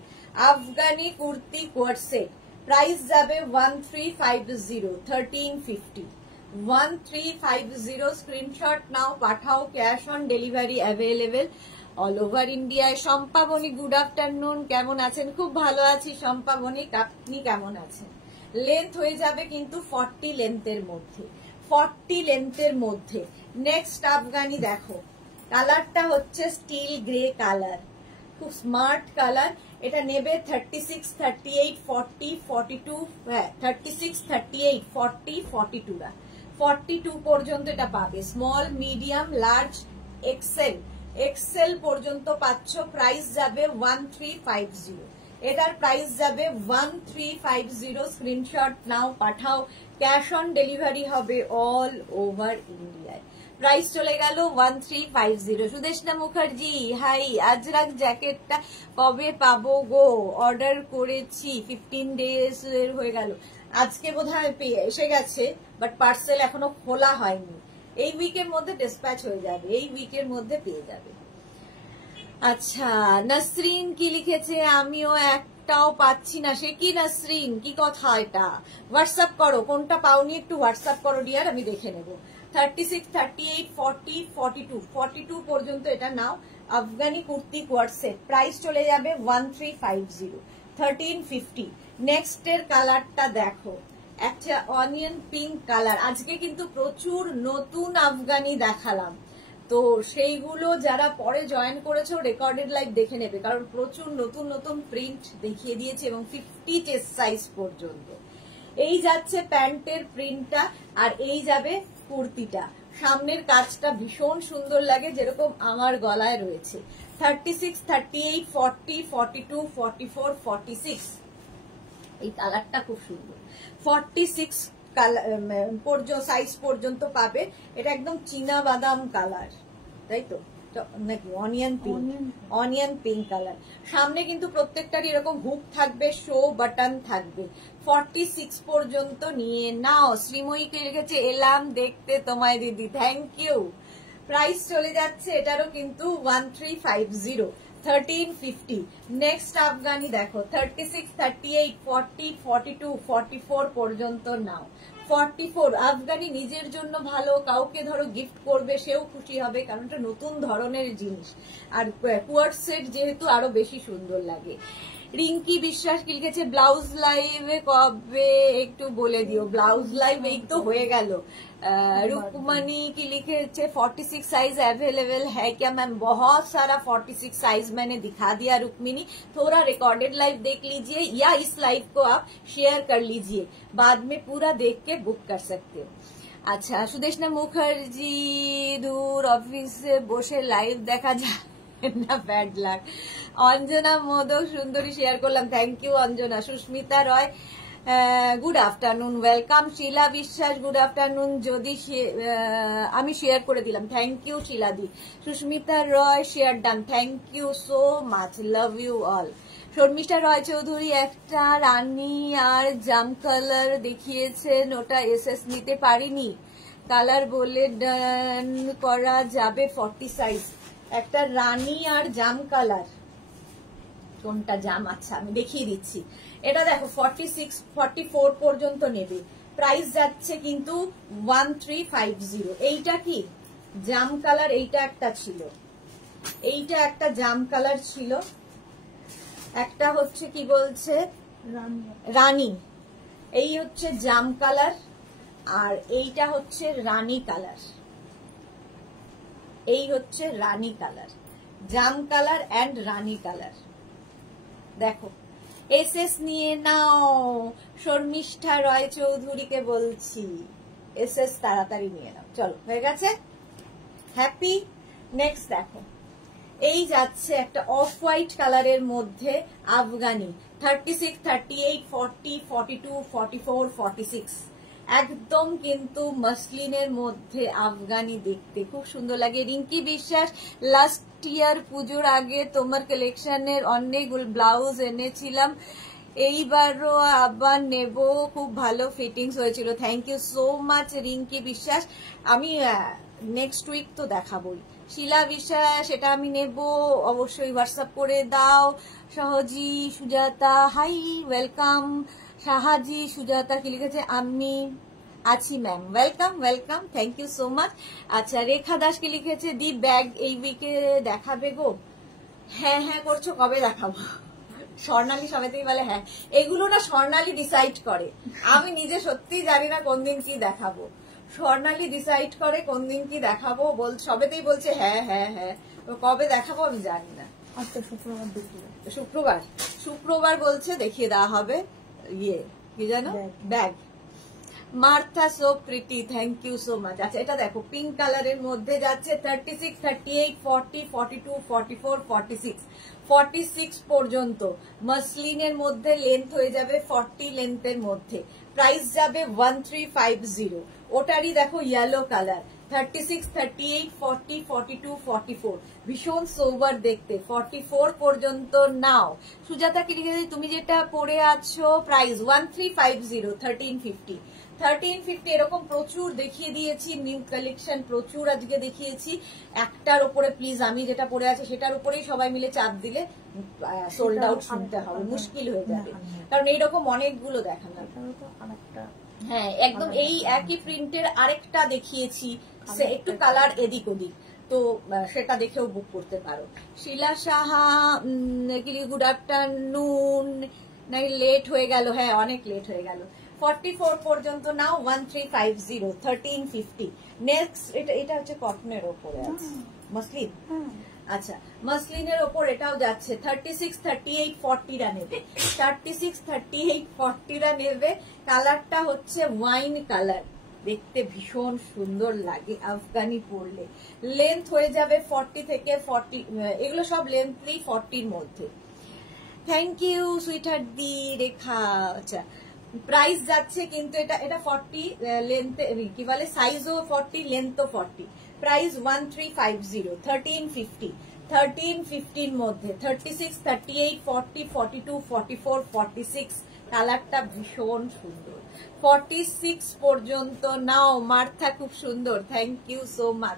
আফগানি কুর্তি কোয়ার সেট, প্রাইস যাবে 1350, 1350, 1350। স্ক্রিনশট নাও, পাঠাও, cash on delivery available all over ইন্ডিয়ায়। শম্পাবনী গুড আফটারনুন, কেমন আছেন? খুব ভালো আছি শম্পাবনী, আপনি কেমন আছেন? লেন্থ হয়ে যাবে কিন্তু 40 লেন্থের মধ্যে, 40 লেন্থের মধ্যে। নেক্সট আফগানি দেখো, কালারটা হচ্ছে স্টিল গ্রে কালার, খুব স্মার্ট কালার। এটা নেবে 36, 38, 40, 42, হ্যাঁ 36, 38, 40, 42, 42 পর্যন্ত এটা পাবে। Small, medium, large, XL, XL পর্যন্ত পাচ্ছ। প্রাইস যাবে 1350, এটার প্রাইস যাবে 1350। স্ক্রিনশট নাও, পাঠাও, ক্যাশ অন ডেলিভারি হবে অল ওভার ইন্ডিয়ায়। প্রাইস চলে গেল 1350। সুদেশনা মুখার্জি হাই, আজরাক জ্যাকেটটা কবে পাবো গো? অর্ডার করেছি 15 ডেজ হয়ে গেল, আজকে বোধহয় এসে গেছে, বাট পার্সেল এখনো খোলা হয়নি। এই উইকের মধ্যে ডিসপ্যাচ হয়ে যাবে, এই উইকের মধ্যে পেয়ে যাবে। আচ্ছা, নাসরিন কি লিখেছে? আমিও একটাও পাচ্ছি না। সে কি নাসরিন, কি কথা এটা? হোয়াটসঅ্যাপ করো, কোনটা পাওনি একটু হোয়াটসঅ্যাপ করো ডিয়ার, আমি দেখে নেব। 36, 38, 40, 42, 42 পর্যন্ত এটা নাও। আফগানি কুর্তি কোয়ার সেট, প্রাইস চলে যাবে 1350, 1350। নেক্সট এর কালারটা দেখো, একটা অনিয়ন পিঙ্ক কালার। আজকে কিন্তু প্রচুর নতুন আফগানি দেখালাম, তো সেইগুলো যারা পরে জয়েন করেছো রেকর্ডেড লাইভ দেখে নেবে, কারণ প্রচুর নতুন নতুন প্রিন্ট দেখিয়ে দিয়েছে এবং 50 চেস্ট সাইজ পর্যন্ত। এই যাচ্ছে প্যান্টের প্রিন্টটা, আর এই যাবে কুর্তিটা। সামনের কাজটা ভীষণ সুন্দর লাগে, যেরকম আমার গলায় রয়েছে। 36, 38, 40, 42, 44, 46। এই কালারটা খুব সুন্দর। 46 সাইজ পর্যন্ত পাবে। এটা একদম চীনা বাদাম কালার, তাই তো নাকি? Onion pink, onion pink colour. সামনে কিন্তু প্রত্যেকটারই এরকম হুক থাকবে, শো বাটন থাকবে। 46 পর্যন্ত নিয়ে নাও। শ্রীময়ীকে লিখেছে এলাম দেখতে তোমায় দিদি, থ্যাংক ইউ। প্রাইস চলে যাচ্ছে এটারও কিন্তু 1350, 1350। নেক্সট আফগানি দেখো, 36, 38, 40, 42, 44 পর্যন্ত নাও। 44 আফগানি নিজের জন্য ভালো, কাউকে ধরো গিফট করবে, সেও খুশি হবে, কারণ এটা নতুন ধরনের জিনিস। আর কোয়ার্ট সেট যেহেতু আরো বেশি সুন্দর লাগে। রিঙ্কি বিশ্বাস কি লিখেছে, ব্লাউজ লাইভে কবে একটু বলে দিও। ব্লাউজ লাইভ এই তো হয়ে গেল। रुकमनी की लिखे 46 साइज अवेलेबल है क्या मैम? बहुत सारा 46 साइज मैंने दिखा दिया रुकमिनी। थोड़ा रिकॉर्डेड लाइव देख लीजिए या इस लाइव को आप शेयर कर लीजिए, बाद में पूरा देख के बुक कर सकते हो। अच्छा, सुदेशना मुखर्जी दूर ऑफिस से বসে লাইভ দেখা যায় না, ব্যাড লাক। অঞ্জনা মোদক সুন্দরী শেয়ার করলাম, thank you Anjana. Susmita Roy good afternoon, welcome. Shila Biswas good afternoon, যদি আমি শেয়ার করে দিলাম, থ্যাংক ইউ শিলাদি। Susmita Roy share done, thank you so much, love you all. Sharmistha Roy Chowdhury একটা রানী আর জাম কালার দেখিয়েছেন, ওটা এসএস নিতে পারিনি, কালার বলে ডান করা যাবে 40 সাইজ। একটা রানী আর জাম কালার, কোনটা জাম? আচ্ছা আমি দেখিয়ে দিচ্ছি। এটা দেখো 46, 44 পর্যন্ত নেবে, প্রাইস যাচ্ছে কিন্তু 1350। এইটা কি জাম কালার? এইটা একটা ছিল, এইটা একটা জাম কালার ছিল, একটা হচ্ছে কি বলছে রানী, এই হচ্ছে জাম কালার, আর এইটা হচ্ছে রানী কালার। এই হচ্ছে রানী কালার, জাম কালার এন্ড রানী কালার। দেখো এসএস নিয়ে নাও, শর্মিষ্ঠা রয় চৌধুরীকে বলছি, এসএস তাড়াতাড়ি নিয়ে নাও। চলো হয়ে গেছে, হ্যাপি। নেক্সট দেখো, এই যাচ্ছে একটা অফ হোয়াইট কালারের মধ্যে আফগানি 36, 38, 40, 42, 44, 46 একদম কিন্তু মসলিনের মধ্যে আফগানি, দেখতে খুব সুন্দর লাগে। রিঙ্কি বিশ্বাস, লাস্ট ইয়ার পুজোর আগে তোমার কালেকশনের অনেক ব্লাউজ এনেছিলাম, এইবারও আবার নেব, খুব ভালো ফিটিংস হয়েছিল। Thank you so much Rinki Biswas. আমি নেক্সট উইক তো দেখাবোই। শিলা বিশ্বাস, এটা আমি নেব, অবশ্যই হোয়াটসঅ্যাপ করে দাও। Sahaji Sujata, hi welcome. সাহাজি সুজাতা কি লিখেছে, আমি আছি ma'am, welcome welcome, thank you so much. আচ্ছা রেখা দাস কি লিখেছে, দি ব্যাগ এই উইকে দেখাবে গো? হ্যাঁ হ্যাঁ করছো, কবে দেখাবো? স্বর্ণালী সবাই বলে হ্যাঁ, এগুলো না স্বর্ণালী ডিসাইড করে, আমি নিজে সত্যি জানি না কোন দিন কি দেখাবো। স্বর্ণালী ডিসাইড করে কোন দিন কি দেখাবো, সবেতেই বলছে হ্যাঁ হ্যাঁ হ্যাঁ, কবে দেখাবো আমি জানি না। আচ্ছা শুক্রবার শুক্রবার বলছে দেখিয়ে দেওয়া হবে। ইয়ে কি জানো, bag. Martha so pretty, thank you so much. আচ্ছা এটা দেখো পিঙ্ক কালারের মধ্যে যাচ্ছে 36, 38, 40, 42, 44, 46 46 পর্যন্ত মসলিনের মধ্যে লেন্থ হয়ে যাবে 40 লেন্থের মধ্যে, প্রাইস যাবে 1350। ওটারই দেখো ইয়েলো কালার 36, 38, 40, 42, 44 ভীষণ সোবার দেখতে, 44 পর্যন্ত নাও। সুজাতা কি লিখেছে, তুমি যেটা পরে আছো প্রাইস 1350, 1350 1350 এরকম প্রচুর দেখিয়ে দিয়েছি, নিউ কালেকশন প্রচুর আজকে দেখিয়েছি। একটার উপরে প্লিজ, আমি যেটা পরে আছে সেটার উপরেই সবাই মিলে চাপ দিলে সোল্ড আউট শুনতে হবে, মুশকিল হয়ে যাবে, কারণ এইরকম অনেকগুলো দেখানো। হ্যাঁ একদম এই একই প্রিন্টের আরেকটা দেখিয়েছি, একটু কালার এদিক ওদিক, তো সেটা দেখেও বুক করতে পারো। শিলা সাহা, গুড আফটারনুন, নাই লেট হয়ে গেল, হ্যাঁ অনেক লেট হয়ে গেল। 44 পর্যন্ত নাও 1350, 1350। নেক্সট এটা হচ্ছে কটনের ওপরে আছে, মসলিন। আচ্ছা মসলিনের ওপর এটাও যাচ্ছে 36, 38, 40রা নেবে, 36, 38, 40রা নেবে। কালারটা হচ্ছে ওয়াইন কালার, দেখতে ভীষণ সুন্দর লাগে আফগানি পরলে। লেন্থ হয়ে যাবে 40 থেকে 40, এগুলো সব লেন্থলি 40-র মধ্যে। থ্যাংক ইউ সুইটহার্ট দি রেখা। আচ্ছা প্রাইস যাচ্ছে কিন্তু এটা 40 লেন্থ, কি বলে সাইজও 40 লেন্থও 40, প্রাইস 1350, 1350 1350-র মধ্যে 36, 38, 40, 42, 44, 46 কালারটা ভীষণ সুন্দর। 46 পর্যন্ত নাও। মার্থা খুব সুন্দর, থ্যাংক ইউ সো মাচ।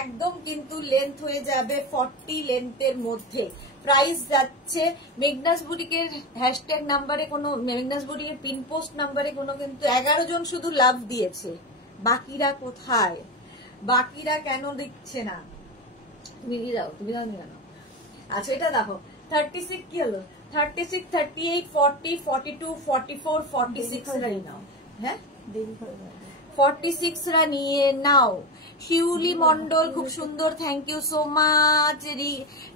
একদম কিন্তু লেন্থ হয়ে যাবে 40 লেন্থের মধ্যে, প্রাইস যাচ্ছে মেঘনাস বুটিকের হ্যাশট্যাগ নাম্বারে কোনো, মেঘনাস বুটিকের পিন পোস্ট নাম্বারে কোনো কিন্তু 11 জন শুধু লাভ দিয়েছে, বাকিরা কোথায়? বাকিরা কেন দিচ্ছে না? তুমি দিয়ে দাও, তুমি দাও নিয়ে নাও। আচ্ছা এটা দেখো 36 কি হলো, 36, 38, 40, 42, 44, 46 রাই নাও। হ্যাঁ 46 রা নিয়ে নাও। শিউলি মন্ডল খুব সুন্দর, thank you so much.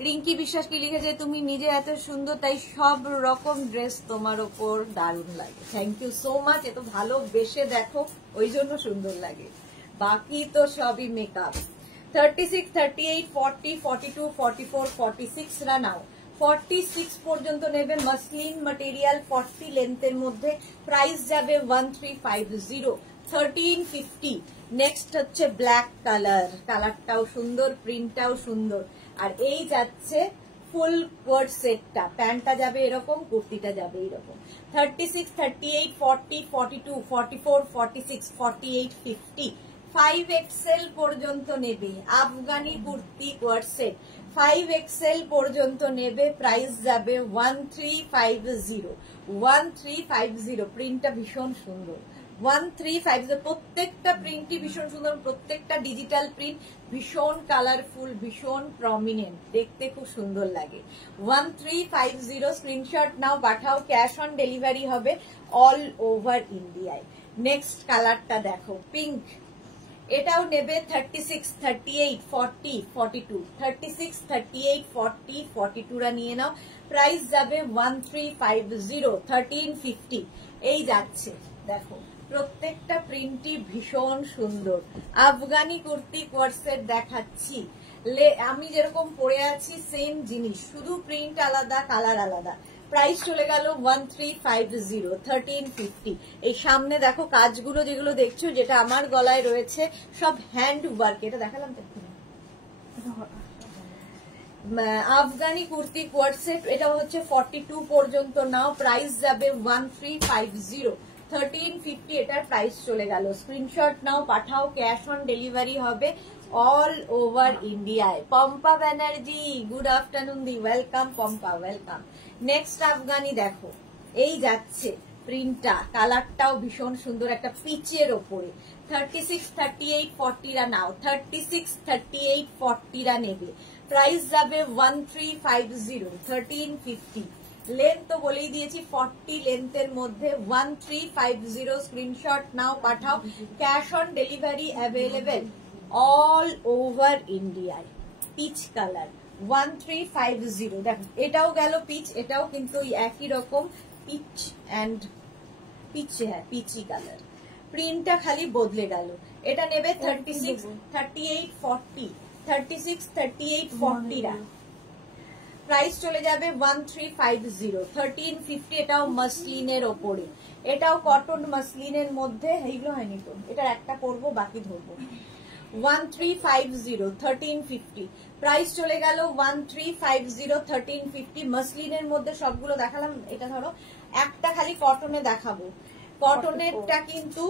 Rinki Biswas কি লিখেছে, তুমি নিজে এত সুন্দর তাই সব রকম ড্রেস তোমার ওপর দারুণ লাগে, থ্যাংক ইউ সো মাচ। এত ভালোবেসে দেখো ওই জন্য সুন্দর লাগে, বাকি তো সবই মেকআপ। 36, 38, 40, 42, 44, 46 রা নাও। 46 পর্যন্ত নেবে, মসলিন ম্যাটেরিয়াল 40 লেন্থের মধ্যে, প্রাইস যাবে 1350, 1350। নেক্সট হচ্ছে ব্ল্যাক কালার, কালারটাও সুন্দর, প্রিন্টটাও সুন্দর। আর এই যাচ্ছে ফুল কোয়ার্ট সেটটা, প্যান্টটা যাবে এরকম, কুর্তিটা যাবে এরকম। 36, 38, 40, 42, 44, 46, 48, 50 5XL পর্যন্ত নেবে Afghani kurti quart set, 5XL পর্যন্ত নেবে, প্রাইস যাবে 1350, 1350। প্রিন্টটা ভীষণ সুন্দর, 1350, প্রত্যেকটা প্রিন্টই ভীষণ সুন্দর, প্রত্যেকটা ডিজিটাল প্রিন্ট, ভীষণ কালারফুল, ভীষণ প্রমিনেন্ট, দেখতে খুব সুন্দর লাগে। 1350 স্ক্রিনশট নাও, পাঠাও, ক্যাশ অন ডেলিভারি হবে অল ওভার ইন্ডিয়ায়। নেক্সট কালারটা দেখো, পিঙ্ক, এটাও নেবে 36, 38, 40, 42, 36, 38, 40, 42 রা নিয়ে নাও। প্রাইস যাবে 1350, 1350 এই যাচ্ছে। দেখো প্রত্যেকটা প্রিন্টই ভীষণ সুন্দর। আফগানি কুর্তি কোয়ার্সেট দেখাচ্ছি, আমি যেরকম পরে আছি সেম জিনিস, শুধু প্রিন্ট আলাদা, কালার আলাদা। প্রাইস চলে গেল 1350, 1350। এই সামনে দেখো কাজগুলো যেগুলো দেখছো, যেটা আমার গলায় রয়েছে সব হ্যান্ড ওয়ার্ক। এটা দেখালাম তো আফগানি কুর্তি কোয়ার্সেট, এটা হচ্ছে 42 পর্যন্ত নাও। প্রাইস যাবে 1350, 1350 এটার প্রাইস চলে গেল। স্ক্রিনশট নাও, পাঠাও, ক্যাশ অন ডেলিভারি হবে অল ওভার ইন্ডিয়ায়। পম্পা ব্যানার্জি গুড আফটারনুন দি, welcome Pampa, welcome. Next Afghani দেখো, এই যাচ্ছে প্রিন্টটা, কালারটাও ভীষণ সুন্দর, একটা পিচের ওপরে। 36, 38, 40 রা নাও, 36, 38, 40 রা নেবে। প্রাইস যাবে 1350, 1350। লেন্থ তো বলেই দিয়েছি 40 লেন্থের মধ্যে 1350। স্ক্রিনশট নাও, পাঠাও, cash on delivery available all over ইন্ডিয়ায়। Peach colour 1350। দেখো এটাও গেল পিচ, এটাও কিন্তু একই রকম পিচ অ্যান্ড পিচে, হ্যাঁ পিচি কালার। প্রিন্টটা খালি বদলে গেল। এটা নেবে 36, 38, 40, 36, 38, 40 রা। প্রাইস চলে যাবে 1350, 1350। এটাও মাসলিনের ওপরে, এটাও কটন মাসলিনের মধ্যে। এইগুলো হয়নি তো, এটার একটা করবো, বাকি ধরবো। 1350, 1350। প্রাইস চলে গেল 1350, 1350। মাসলিনের মধ্যে সবগুলো দেখালাম, এটা ধরো একটা খালি কটনে দেখাবো। কটনেরটা কিন্তু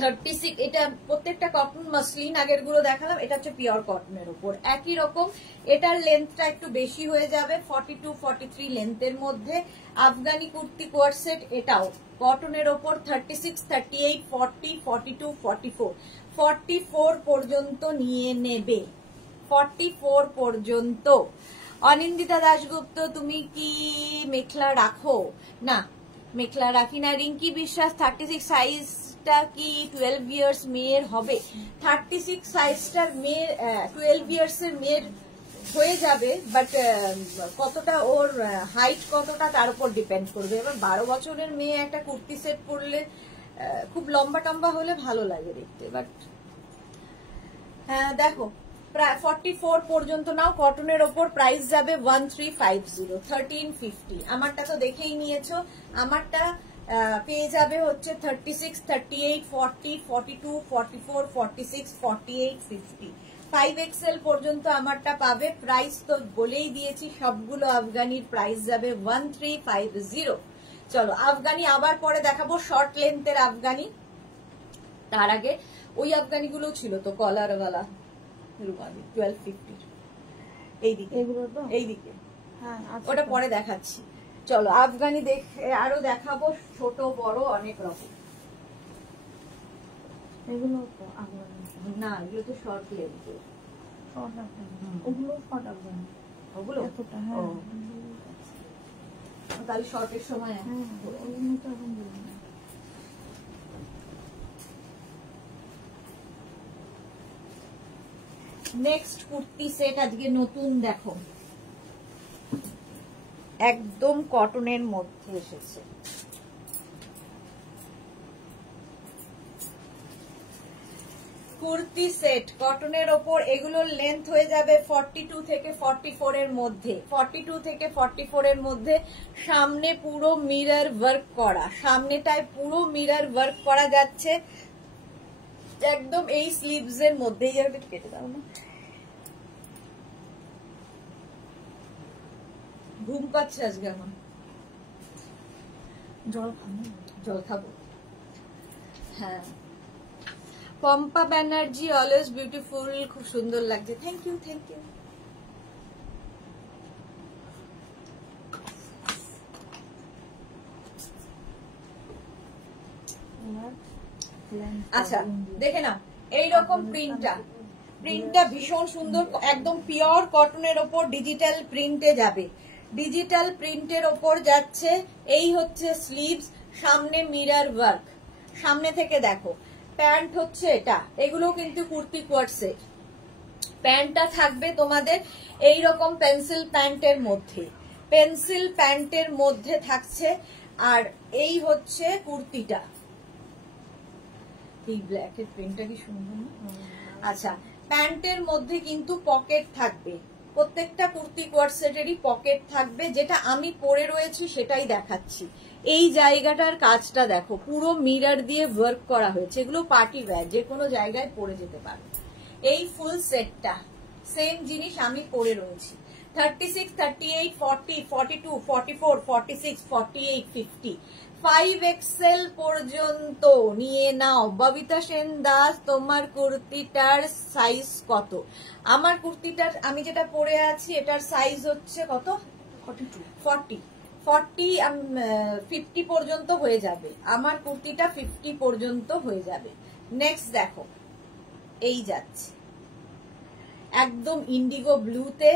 36, এটা প্রত্যেকটা কটন মাসলিন, আগের গুলো দেখালাম, এটা হচ্ছে পিওর কটনের উপর একই রকম। এটার লেন্থটা একটু বেশি হয়ে যাবে, 42, 43 লেন্থের মধ্যে। আফগানি কুর্তি কোয়ার্সেট, এটাও কটনের ওপর 36, 38, 40, 42, 44, 44 পর্যন্ত নিয়ে নেবে, 44 পর্যন্ত। অনিন্দিতা দাশগুপ্ত, তুমি কি মেখলা রাখো? না, মেখলা রাখি না। রিঙ্কি বিশ্বাস, 36 সাইজটা কি 12 ইয়ার্স মেয়ের হবে? 36 সাইজটার মেয়ের 12 ইয়ার্স এর মেয়ের হয়ে যাবে, বাট কতটা ওর হাইট কতটা তার উপর ডিপেন্ড করবে। এবার 12 বছরের মেয়ে একটা কুর্তি সেট পরলে খুব লম্বা টম্বা হলে ভালো লাগে দেখতে, বাট দেখো প্রায় 44 পর্যন্ত নাও। কটনের ওপর প্রাইস যাবে 1350, 1350। আমারটা তো দেখেই নিয়েছো, আমারটা পেয়ে যাবে হচ্ছে 36, 38, 40, 42, 44, 46, 48, 50। 5XL পর্যন্ত আমারটা পাবে। প্রাইস তো বলেই দিয়েছি, সবগুলো আফগানির প্রাইস যাবে 1350। চলো আফগানি আবার পরে দেখাবো, শর্ট লেন্থের আফগানি। তার আগে ওই আফগানি গুলো ছিল তো কলারওয়ালা, 1250 এইদিকে, এইদিকে, ওটা পরে দেখাচ্ছি। চলো আফগানি আরো দেখাবো, ছোট বড় অনেক রকম। এগুলো তো আফগানি না, এগুলো তো শর্ট লেন্থ, ওগুলো শর্ট আফগানি, ওগুলো এতটা। হ্যাঁ, তাহলে শর্টের সময় ওগুলো তো এখন বলি না। নেক্সট কুর্তি সেট আজকে নতুন, দেখো একদম কটনের মধ্যে এসেছে। কুর্তি সেট কটনের ওপর, এগুলোর লেন্থ হয়ে যাবে 42 থেকে 44 এর মধ্যে, 42 থেকে 44 এর মধ্যে। সামনে পুরো মিরর ওয়ার্ক করা, সামনেটায় পুরো মিরর ওয়ার্ক করা যাচ্ছে একদম এই স্লিভস এর মধ্যে। কেটে দাও না, ঘুম পাচ্ছে আজকে আমার। জল খাবো। হ্যাঁ, পম্পা ব্যানার্জি অলওয়েজ বিউটিফুল, খুব সুন্দর লাগছে। Thank you, thank you. আচ্ছা দেখে নাও, এইরকম প্রিন্টটা ভীষণ সুন্দর, একদম পিওর কটনের ওপর ডিজিটাল প্রিন্টে যাবে। ডিজিটাল প্রিন্টের ওপর যাচ্ছে। এই হচ্ছে স্লিভস, সামনে মিরর ওয়ার্ক, সামনে থেকে দেখো প্যান্ট হচ্ছে এটা, এগুলো কিন্তু কুর্তি কোয়ার্ড সেট। প্যান্টটা থাকবে তোমাদের এইরকম পেন্সিল প্যান্টের মধ্যে, পেন্সিল প্যান্টের মধ্যে থাকছে। আর এই হচ্ছে কুর্তিটা, এই ব্ল্যাকের প্রিন্টটা কি সুন্দর না? আচ্ছা, প্যান্টের মধ্যে কিন্তু পকেট থাকবে, প্রত্যেকটা কুর্তি কোয়ার্ড সেটেরই পকেট থাকবে। যেটা আমি পরে রয়েছি সেটাই দেখাচ্ছি। এই জায়গাটার কাজটা দেখো, পুরো মিরর দিয়ে ওয়ার্ক করা হয়েছে। এগুলো পার্টি ওয়্যার, যে কোনো জায়গায় পরে যেতে পারো। এই ফুল সেটটা সেম জিনিস আমি পরে রয়েছি। 36, 38, 40, 42, 44, 46, 48, 50, 5XL পর্যন্ত নিয়ে নাও। ববিতা সেন দাস, তোমার কুর্তিটার সাইজ কত? আমার কুর্তিটার আমি যেটা পরে আছি এটার সাইজ হচ্ছে কত? 40, 50 পর্যন্ত হয়ে যাবে। আমার কুর্তিটা 50 পর্যন্ত হয়ে যাবে। নেক্সট দেখো, এই যাচ্ছে একদম ইন্ডিগো ব্লুতে।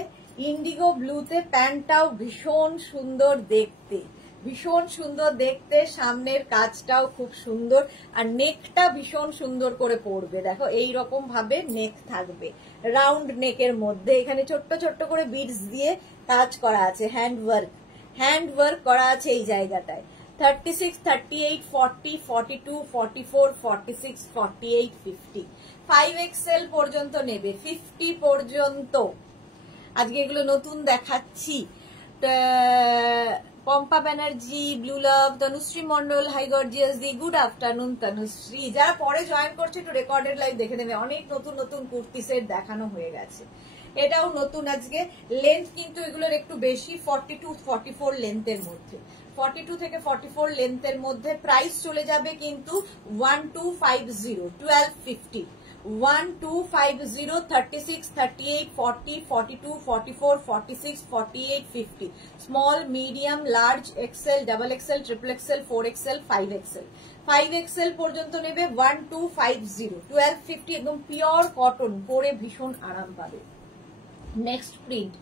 ইন্ডিগো ব্লুতে প্যান্টটাও ভীষণ সুন্দর দেখতে, ভীষণ সুন্দর দেখতে। সামনের কাজটাও খুব সুন্দর, আর নেকটা ভীষণ সুন্দর করে পড়বে। দেখো এই রকম ভাবে নেক থাকবে, রাউন্ড নেকের মধ্যে। এখানে ছোট্ট ছোট্ট করে বিডস দিয়ে কাজ করা আছে, হ্যান্ড ওয়ার্ক করা আছে এই জায়গাটায়। 36, 38, 40, 42, 44, 46, 48, 50, 5XL পর্যন্ত নেবে, 50 পর্যন্ত। আজকে এগুলো নতুন দেখাচ্ছি। পম্পা ব্যানার্জি, ব্লু লাভ, তনুশ্রী মন্ডল, হাই গর্জিয়াস দি, গুড আফটারনুন তনুশ্রী। যারা পরে জয়েন করছে একটু রেকর্ডেড লাইভ দেখে নেবে, অনেক নতুন নতুন কুর্তি সেট দেখানো হয়ে গেছে। এটাও নতুন আজকে। লেন্থ কিন্তু এগুলোর একটু বেশি, 42, 44 লেন্থের মধ্যে, 42 থেকে 44 লেন্থের মধ্যে। প্রাইস চলে যাবে কিন্তু 1250, 1250, 1250, 36, 38, 40, 42, 44, 46, 48, 50, small, medium, large, XL, double XL, triple XL, 4XL, 5XL, 5XL পর্যন্ত নেবে 1250, 1250। একদম পিওর কটন, পরে ভীষণ আরাম পাবে। নেক্সট প্রিন্ট,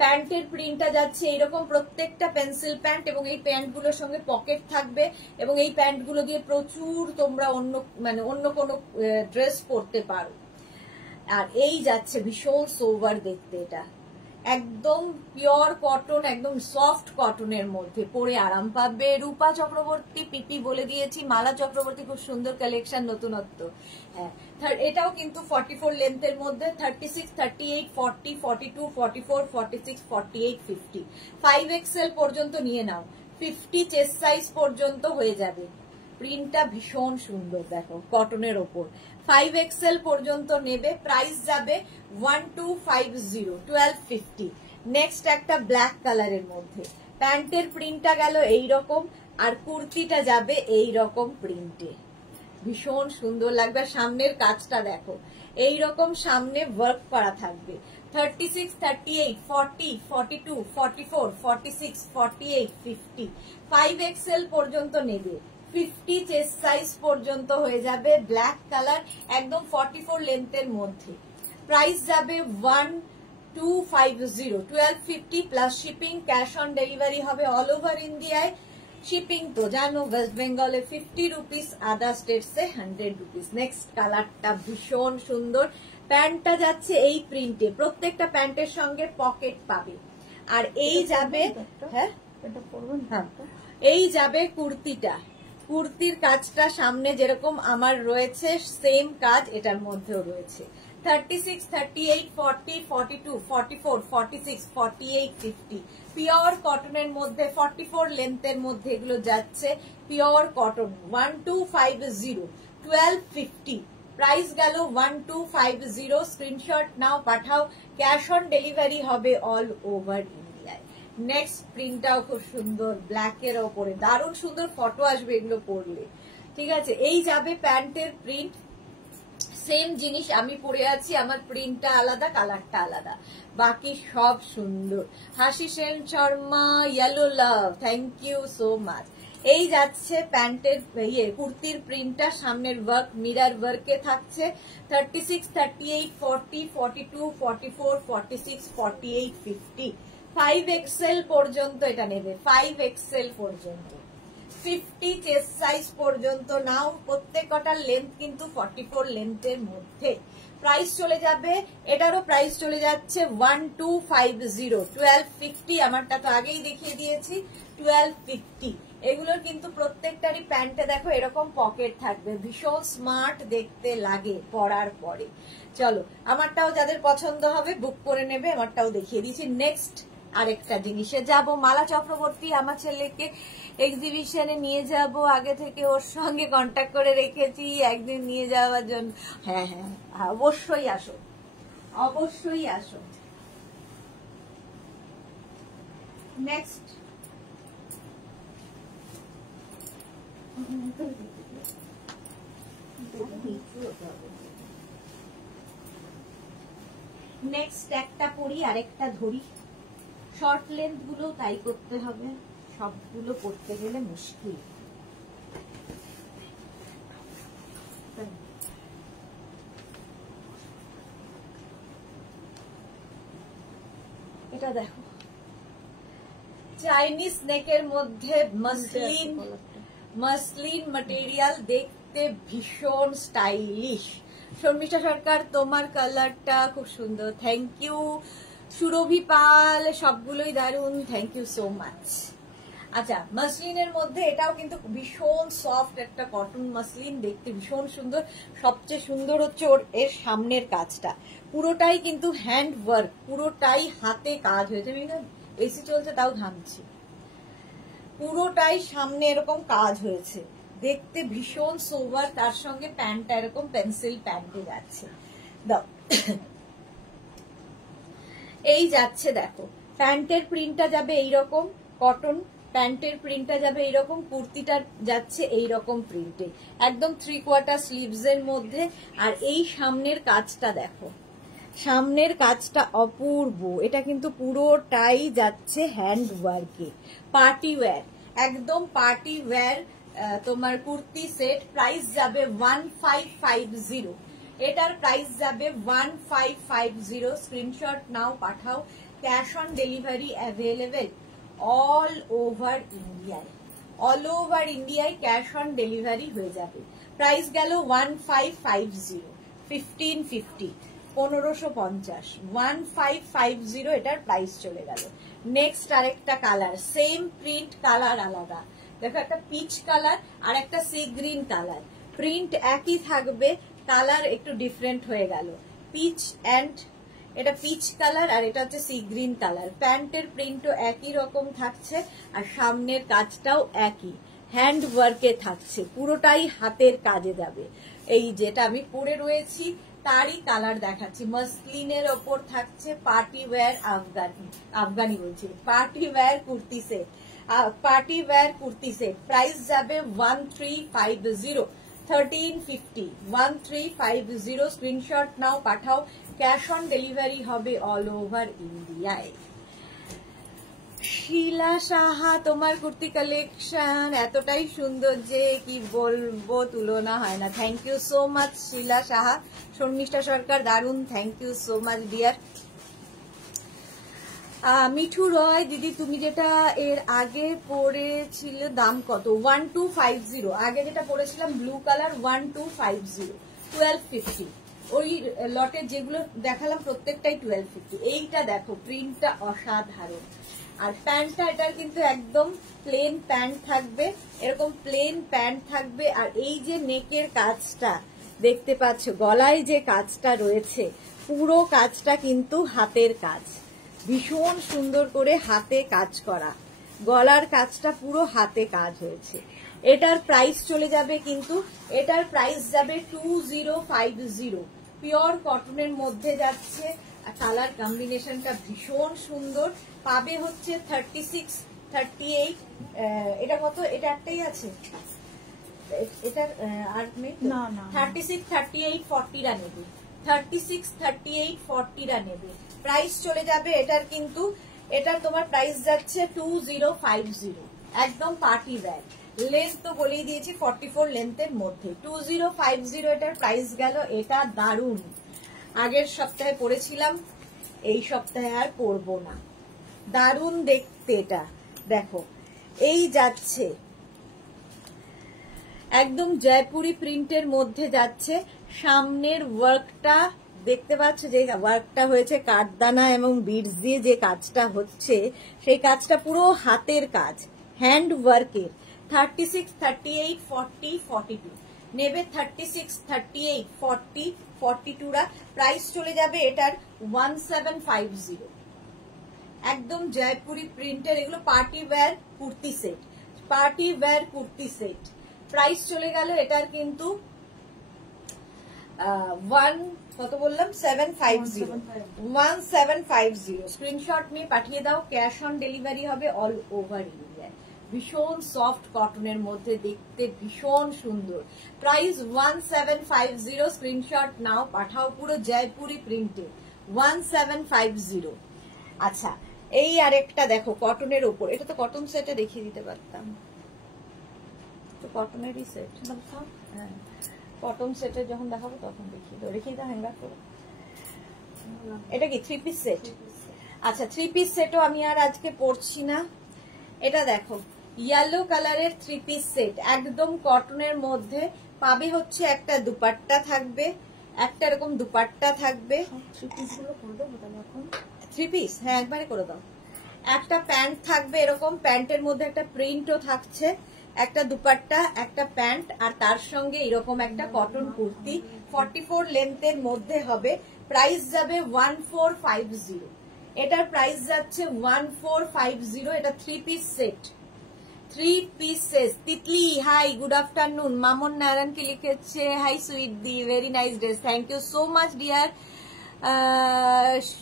প্যান্টের প্রিন্টটা যাচ্ছে এইরকম, প্রত্যেকটা পেন্সিল প্যান্ট, এবং এই প্যান্টগুলোর সঙ্গে পকেট থাকবে, এবং এই প্যান্টগুলো দিয়ে প্রচুর তোমরা অন্য কোনো ড্রেস পরতে পারো। আর এই যাচ্ছে ভীষণ সোবার দেখতে, এটা একদম পিওর কটন, একদম সফট কটনের মধ্যে, পরে আরাম পাবে। রূপা চক্রবর্তী, পিপি বলে দিয়েছি, মালা চক্রবর্তী, খুব সুন্দর কালেকশন, নতুনত্ব। হ্যাঁ, এটাও কিন্তু 44 লেন্থের মধ্যে, 36, 38, 40, 42, 44, 46, 48, 50, 5XL পর্যন্ত নিয়ে নাও, 50 চেস্ট সাইজ পর্যন্ত হয়ে যাবে। প্রিন্টটা ভীষণ সুন্দর, দেখো কটনের ওপর। 5XL পর্যন্ত নেবে, প্রাইস যাবে 1250, 1250। নেক্সট একটা ব্ল্যাক কালারের মধ্যে, প্যান্টের প্রিন্টটা গেল এইরকম, আর কুর্তিটা যাবে এইরকম প্রিন্টে, ভীষণ সুন্দর লাগবে। সামনের কাজটা দেখো, এইরকম সামনে ওয়ার্ক করা থাকবে। 36, 38, 40, 42, 44, 46, 48, 50, 5XL পর্যন্ত নেবে, 50 চেস্ট সাইজ পর্যন্ত হয়ে যাবে। ব্ল্যাক কালার, একদম 44 লেন্থের মধ্যে। প্রাইস যাবে 1250, 1250 plus shipping. Cash on delivery হবে অল ওভার ইন্ডিয়ায়। শিপিং তো জানো, ওয়েস্ট বেঙ্গলে 50 রুপিস, আদার স্টেটসে 100 রুপিস। নেক্সট কালারটা ভীষণ সুন্দর, প্যান্টটা যাচ্ছে এই প্রিন্টে, প্রত্যেকটা প্যান্টের সঙ্গে পকেট পাবে। আর এই যাবে, হ্যাঁ এই যাবে কুর্তিটা, কুর্তির কাজটা সামনে যেরকম আমার রয়েছে সেম কাজ এটার মধ্যেও রয়েছে। 36, 38, 40, 42, 44, 46, 48, 50, পিওর কটনের মধ্যে, 44 লেন্থের মধ্যে এগুলো যাচ্ছে, পিওর কটন। 1250, 1250, প্রাইস গেল 1250। স্ক্রিনশট নাও, পাঠাও। ক্যাশ অন ডেলিভারি হবে অল ওভার ইন্ডিয়ায়। নেক্সট প্রিন্টটাও খুব সুন্দর, ব্ল্যাকের ওপরে, দারুণ সুন্দর ফটো আসবে এগুলো পরলে। ঠিক আছে, এই যাবে প্যান্টের প্রিন্ট। সেম জিনিস আমি পরে আছি, আমার প্রিন্টটা আলাদা, কালারটা আলাদা, বাকি সব সুন্দর। Hasi Sen Sharma, yellow love, thank you so much. এই যাচ্ছে প্যান্টের কুর্তির প্রিন্টটা, সামনের ওয়ার্ক মিরর ওয়ার্কে থাকছে। 36, 38, 40, 42, 44, 46, 48, 50, 5XL পর্যন্ত এটা নেবে, 5XL পর্যন্ত। 50 চেস্ট সাইজ পর্যন্ত নাও, প্রত্যেক কটার লেন্থ কিন্তু 44 লেন্থের মধ্যে। প্রাইস চলে যাবে, এটারও প্রাইস চলে যাচ্ছে 1250, 1250। আমারটা তো আগেই দেখিয়ে দিয়েছি 1250। এগুলোর কিন্তু প্রত্যেকটারই প্যান্টে দেখো এরকম পকেট থাকবে, ভীষণ স্মার্ট দেখতে লাগে পরার পরে। চলো আমারটাও যাদের পছন্দ হবে বুক করে নেবে, আমারটাও দেখিয়ে দিয়েছি। নেক্সট আরেকটা জিনিসে যাব, মালা চক্রবর্তী আমার ছেলেকে এক্সিবিশনে নিয়ে যাব, আগে থেকে ওর সঙ্গে কন্ট্যাক্ট করে রেখেছি একদিন নিয়ে যাওয়ার জন্য। হ্যাঁ হ্যাঁ অবশ্যই আসো, অবশ্যই আসো। নেক্সট নেক্সট একটা পরি আরেকটা ধরি। শর্ট লেন্থ গুলো তাই করতে হবে, সবগুলো করতে গেলে মুশকিল। এটা দেখো চাইনিজ নেকের মধ্যে মসলিন, মসলিন ম্যাটেরিয়াল, দেখতে ভীষণ স্টাইলিশ। শর্মিষ্ঠা সরকার তোমার কালারটা খুব সুন্দর, থ্যাংক ইউ। সুরভি পাল সবগুলোই দারুন, থ্যাংক ইউ সো মাচ। আচ্ছা মসলিনের মধ্যে এটাও কিন্তু ভীষণ সফট একটা কটন মসলিন, দেখতে ভীষণ সুন্দর। সবচেয়ে সুন্দর হচ্ছে ওর এর সামনের কাজটা, পুরোটাই কিন্তু হ্যান্ড ওয়ার্ক, পুরোটাই হাতে কাজ হয়েছে। এসি চলছে তাও ঘামছি, পুরোটাই সামনে এরকম কাজ হয়েছে, দেখতে ভীষণ সোবার। তার সঙ্গে প্যান্টটা এরকম পেন্সিল প্যান্টে যাচ্ছে। দাও এই যাচ্ছে দেখো, প্যান্টের প্রিন্টটা যাবে এইরকম কটন, প্যান্টের প্রিন্টটা যাবে এইরকম, কুর্তিটা যাচ্ছে এইরকম প্রিন্টে, একদম 3/4 স্লিভস এর মধ্যে। আর এই সামনের কাজটা দেখো, সামনের কাজটা অপূর্ব, এটা কিন্তু পুরোটাই যাচ্ছে হ্যান্ড ওয়ার্কে। পার্টি ওয়্যার, একদম পার্টি ওয়্যার তোমার কুর্তি সেট। প্রাইস যাবে 1550, এটার প্রাইস যাবে 1550। স্ক্রিনশট নাও, পাঠাও। Cash on delivery available all over ইন্ডিয়ায়, অল ওভার ইন্ডিয়ায় ক্যাশ অন ডেলিভারি হয়ে যাবে। প্রাইস গেল 1550, 1550, 1550, 1550 এটার প্রাইস চলে গেল। নেক্সট আরেকটা কালার, সেম প্রিন্ট, কালার আলাদা। দেখো একটা পিচ কালার আর একটা সি গ্রিন কালার, প্রিন্ট একই থাকবে, কালার একটু ডিফারেন্ট হয়ে গেল। পিচ অ্যান্ড এটা পিচ কালার আর এটা হচ্ছে সি গ্রিন কালার। প্যান্টের প্রিন্টও একই রকম থাকছে আর সামনের কাজটাও একই হ্যান্ড ওয়ার্কে থাকছে, পুরোটাই হাতের কাজে যাবে। এই যেটা আমি পরে রয়েছি তারই কালার দেখাচ্ছি, মসলিনের ওপর থাকছে পার্টি ওয়্যার আফগানি, আফগানি বলছি, party wear kurti set, party wear kurti set. Price যাবে 1350, 1350, 1350। স্ক্রিনশট নাও, পাঠাও। ক্যাশ অন ডেলিভারি হবে অল ওভার ইন্ডিয়ায়। শিলা সাহা তোমার কুর্তি কালেকশন এতটাই সুন্দর যে কি বলবো, তুলনা হয় না। Thank you so much Shila Saha. Sharmistha Sarkar দারুন, thank you so much dear. Mithu Roy দিদি তুমি যেটা এর আগে পরেছিল দাম কত? 1250। আগে যেটা পরেছিলাম ব্লু কালার 1250, 1250। ওই লটের যেগুলো দেখালাম প্রত্যেকটাই 1250। এইটা দেখো প্রিন্টটা অসাধারণ। আর প্যান্টটা এটার কিন্তু একদম প্লেন প্যান্ট থাকবে, এরকম প্লেন প্যান্ট থাকবে। আর এই যে নেকের কাজটা দেখতে পাচ্ছ, গলায় যে কাজটা রয়েছে পুরো কাজটা কিন্তু হাতের কাজ, ভীষণ সুন্দর করে হাতে কাজ করা, গলার কাজটা পুরো হাতে কাজ হয়েছে। এটার প্রাইস চলে যাবে কিন্তু, এটার প্রাইস যাবে 2050। পিওর কটনের মধ্যে যাচ্ছে, কালার কম্বিনেশনটা ভীষণ সুন্দর। পাবে হচ্ছে 36, 38। এটা কত? এটা একটাই আছে, এটার আর নেই। 36, 38, 40রা নেবে, 36, 38, 40রা নেবে। প্রাইস চলে যাবে এটার কিন্তু, এটার তোমার প্রাইস যাচ্ছে 2050, একদম পার্টি ওয়্যার। লেন্থ তো বলেই দিয়েছি 44 লেন্থের মধ্যে, 2050 এটার প্রাইস গেল। এটা দারুন, আগের সপ্তাহে পরেছিলাম, এই সপ্তাহে আর পরবো না। দারুন দেখতে এটা, দেখো এই যাচ্ছে একদম জয়পুরি প্রিন্টের মধ্যে যাচ্ছে। সামনের ওয়ার্কটা দেখতে পাচ্ছ, যে ওয়ার্কটা হয়েছে কাঠদানা এবং বিডস দিয়ে যে কাজটা হচ্ছে, সেই কাজটা পুরো হাতের কাজ, হ্যান্ড ওয়ার্কের। 36, 38, 40, 42 নেবে। 36, 38, 40, 42রা প্রাইস চলে যাবে এটার 1750। একদম জয়পুরি প্রিন্টের, এগুলো party wear kurti set, party wear kurti set. Price চলে গেল এটার কিন্তু কত বললাম, 1750। স্ক্রিনশট নিয়ে পাঠিয়ে দাও। ক্যাশ অন ডেলিভারি হবে অল ওভার ইন্ডিয়ায়। ভীষণ সফট কটনের মধ্যে, দেখতে ভীষণ সুন্দর। প্রাইস 1750। স্ক্রিনশট নাও, পাঠাও, পুরো জয়পুরি প্রিন্টে 1750। আচ্ছা, এই আরেকটা দেখো কটনের উপর, এটা তো কটন সেটে দেখিয়ে দিতে পারতাম, তো কটনেরই সেট। হ্যাঁ, কটন সেটের যখন দেখাবো তখন দেখিয়ে দাও হ্যাঙ্গার করে। এটা কি 3 পিস সেট? আচ্ছা, 3 পিস সেটও আমি আর আজকে পরছি না। এটা দেখো ইয়েলো কালারের 3 পিস সেট, একদম কটনের মধ্যে পাবে। হচ্ছে একটা দুপাট্টা থাকবে, একটা এরকম দুপাট্টা থাকবে। 3 পিস, হ্যাঁ একবারে করে দাও। একটা প্যান্ট থাকবে এরকম, প্যান্টের মধ্যে একটা প্রিন্টও থাকছে, একটা দুপাট্টা, একটা প্যান্ট, আর তার সঙ্গে এরকম একটা কটন কুর্তি। 44 লেন্থের মধ্যে হবে। প্রাইস যাবে 1450। এটার প্রাইস যাচ্ছে 1450। এটা 3 piece set, 3 pieces. Titli hi, good afternoon. Mamon Narayan কি লিখেছে, হাই সুইট দি, very nice dress, thank you so much dear.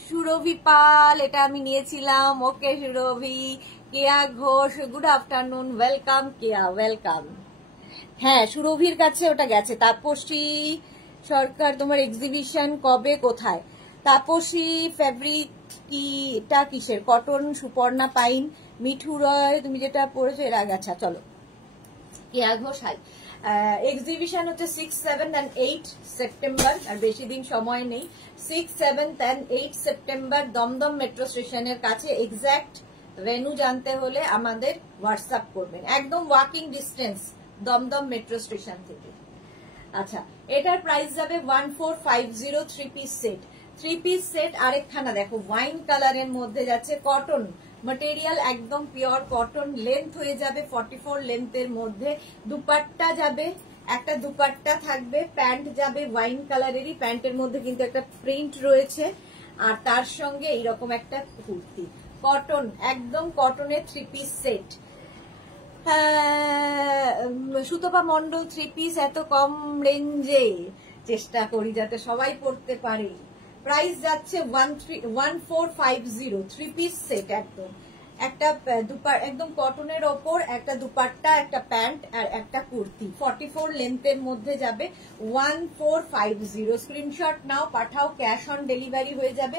Surabhi Pal, এটা আমি নিয়েছিলাম। Okay Surabhi. Keya Ghosh, good afternoon, welcome Keya, welcome. হ্যাঁ, সুরভির কাছে ওটা গেছে। তাপসী সরকার, তোমার এক্সিবিশন কবে, কোথায়? তাপসী ফেব্রিক কি, এটা কিসের? কটন। সুপর্ণা পাইন, মিঠু রয়, তুমি যেটা পড়েছো এর আগে। আচ্ছা চলো, কেয়া ঘোষ হাই। এক্সিবিশন হচ্ছে 6, 7 and 8 সেপ্টেম্বর, আর বেশি দিন সময় নেই। 6, 7 and 8 সেপ্টেম্বর দমদম মেট্রো স্টেশনের কাছে। এক্সাক্ট ভেন্যু জানতে হলে আমাদের হোয়াটসঅ্যাপ করবেন। একদম walking distance Dumdum metro station থেকে। আচ্ছা, এটার প্রাইস যাবে 1450। 3 পিস সেট, 3 পিস সেট। আরেকখানা দেখো ওয়াইন কালারের মধ্যে যাচ্ছে, কটন ম্যাটেরিয়াল, একদম পিওর কটন। লেন্থ হয়ে যাবে 44 লেন্থের মধ্যে। দুপাট্টা যাবে, একটা দুপাট্টা থাকবে, প্যান্ট যাবে ওয়াইন কালারেরই, প্যান্টের মধ্যে কিন্তু একটা প্রিন্ট রয়েছে, আর তার সঙ্গে এইরকম একটা কুর্তি। কটন, একদম কটনের 3 piece set. Sutapa Mondal, 3 piece এত কম রেঞ্জে, চেষ্টা করি যাতে সবাই পড়তে পারে। প্রাইস যাচ্ছে 1450। 3 পিস সেট, একদম একটা একদম কটনের ওপর একটা দুপাট্টা, একটা প্যান্ট আর একটা কুর্তি। 44 লেন্থের মধ্যে যাবে। 1450। স্ক্রিনশট নাও, পাঠাও, ক্যাশ অন ডেলিভারি হয়ে যাবে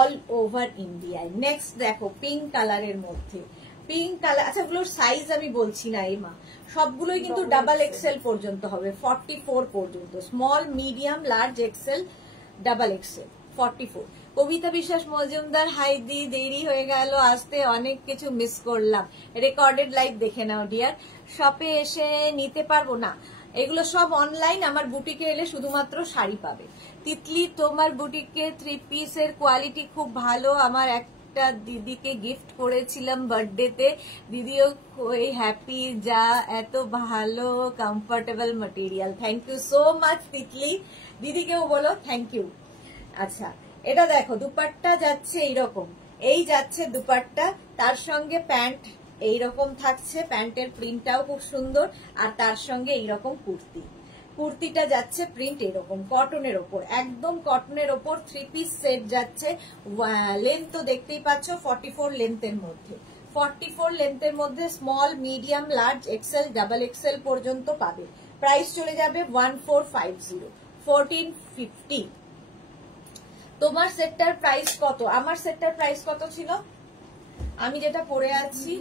অল ওভার ইন্ডিয়ায়। নেক্সট দেখো পিঙ্ক কালারের মধ্যে, পিঙ্ক কালার। আচ্ছা, ওগুলোর সাইজ আমি বলছি না এমা, সবগুলোই কিন্তু ডাবল এক্সেল পর্যন্ত হবে, 44 পর্যন্ত। Small, medium, large, XL, double XL, 44। Kabita Biswas Majumdar, high দি, দেরি হয়ে গেল আসতে, অনেক কিছু মিস করলাম। রেকর্ডেড লাইভ দেখে নাও ডিয়ার। শপে এসে নিতে পারবো না, এগুলো সব অনলাইন। আমার বুটিকে এলে শুধুমাত্র শাড়ি পাবে। তিতলি, তোমার বুটিকে 3 পিসের কোয়ালিটি খুব ভালো। আমার একটা দিদিকে গিফট করেছিলাম বার্থডেতে, দিদিও খুবই হ্যাপি, যা এত ভালো comfortable material. Thank you so much Titli, দিদিকেও বলো থ্যাংক ইউ। আচ্ছা, এটা দেখো দুপাট্টা যাচ্ছে এইরকম, এই যাচ্ছে দুপাট্টা, তার সঙ্গে প্যান্ট এইরকম থাকছে, প্যান্টের প্রিন্টটাও খুব সুন্দর, আর তার সঙ্গে এইরকম কুর্তি। কুর্তিটা যাচ্ছে প্রিন্ট এরকম কটনের ওপর, একদম কটনের ওপর 3 পিস সেট যাচ্ছে। লেন্থ তো দেখতেই পাচ্ছ 44 লেন্থের মধ্যে, 44 লেন্থের মধ্যে small, medium, large, XL, double XL পর্যন্ত পাবে। প্রাইস চলে যাবে 1450, 1450। তোমার সেটটার প্রাইস কত? আমার সেটটার প্রাইস কত ছিল? আমি যেটা পরে আছি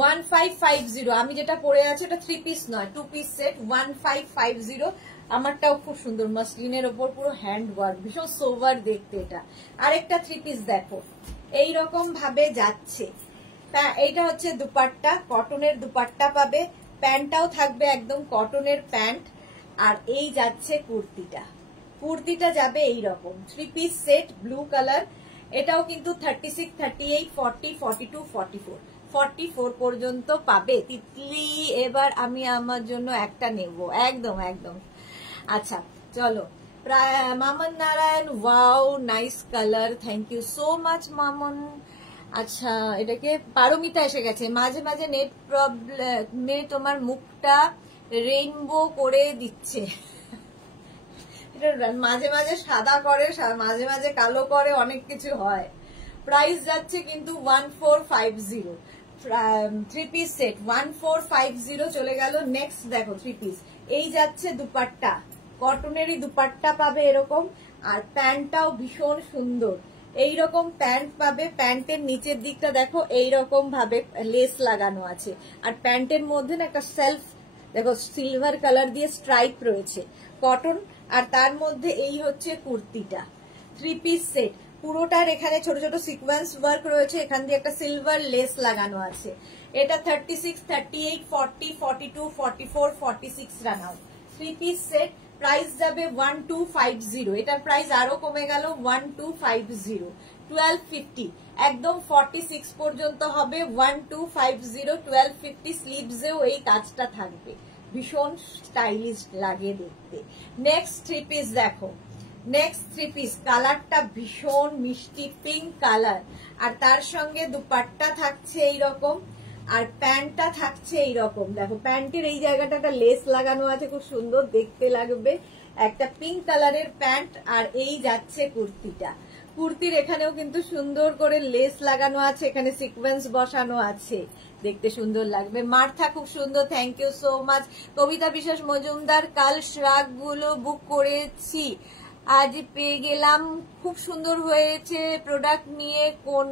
1550। আমি যেটা পরে আছি ওটা 3 পিস নয়, 2 পিস সেট, 1550। আমারটাও খুব সুন্দর, মাসলিনের ওপর পুরো হ্যান্ড ওয়ার্ক, ভীষণ সোভার দেখতে এটা। আরেকটা 3 পিস দেখো, এইরকম ভাবে যাচ্ছে, এইটা হচ্ছে দুপাট্টা, কটনের দুপাট্টা পাবে, প্যান্টটাও থাকবে একদম কটনের প্যান্ট। আর এই যাচ্ছে কুর্তিটা, কুর্তিটা যাবে এইরকম 3 পিস সেট ব্লু কালার। এটাও কিন্তু 36, 38, 40, 42, 44, 44 পর্যন্ত পাবে। তিতলি এবার আমি আমার জন্য একটা নেব, একদম একদম। আচ্ছা চলো, Mamon Narayan, wow nice colour, thank you so much Mamon. আচ্ছা এটাকে পারমিতা এসে গেছে, মাঝে মাঝে নেট প্রবলেমে তোমার মুখটা রেইনবো করে দিচ্ছে, মাঝে মাঝে সাদা করে, মাঝে মাঝে কালো করে, অনেক কিছু হয়। প্রাইস যাচ্ছে কিন্তু 1450, 3 পিস সেট 1450 চলে গেল। নেক্সট দেখো 3 পিস, এই যাচ্ছে দুপাট্টা, কটনেরই দুপাট্টা পাবে এরকম, আর প্যান্টটাও ভীষণ সুন্দর। এইরকম প্যান্ট পাবে, প্যান্টের নিচের দিকটা দেখো এইরকম ভাবে লেস লাগানো আছে, আর প্যান্টের মধ্যে না একটা সেলফ দেখো সিলভার কালার দিয়ে স্ট্রাইপ রয়েছে, কটন। আর তার মধ্যে এই হচ্ছে কুর্তিটা, 3 পিস সেট, পুরোটার এখানে ছোট ছোট সিকোয়েন্স ওয়ার্ক রয়েছে, এখান দিয়ে একটা সিলভার লেস লাগানো আছে। এটা 36, 38, 40, 42, 44, 46 run out, 3 piece set. Price যাবে 1250, এটার প্রাইস আরো কমে গেল 1250, 1250, একদম 46 পর্যন্ত হবে 1250, 1250। স্লিভসেও এই কাজটা থাকবে, ভীষণ স্টাইলিশ লাগে দেখতে। নেক্সট 3 পিস দেখো, নেক্সট 3 পিস কালারটা ভীষণ মিষ্টি পিঙ্ক কালার, আর তার সঙ্গে দুপাট্টা থাকছে এইরকম, আর প্যান্টটা থাকছে এইরকম। দেখো প্যান্টের এই জায়গাটা একটা লেস লাগানো আছে, খুব সুন্দর দেখতে লাগবে, একটা পিঙ্ক কালারের প্যান্ট। আর এই যাচ্ছে কুর্তিটা, কুর্তির এখানেও কিন্তু সুন্দর করে লেস লাগানো আছে, এখানে সিকোয়েন্স বসানো আছে, দেখতে সুন্দর লাগবে। মার্থা খুব সুন্দর, thank you so much. Kabita Biswas Majumdar, কাল শ্রাগ গুলো বুক করেছি, আজ পেয়ে গেলাম, খুব সুন্দর হয়েছে প্রোডাক্ট নিয়ে, কোন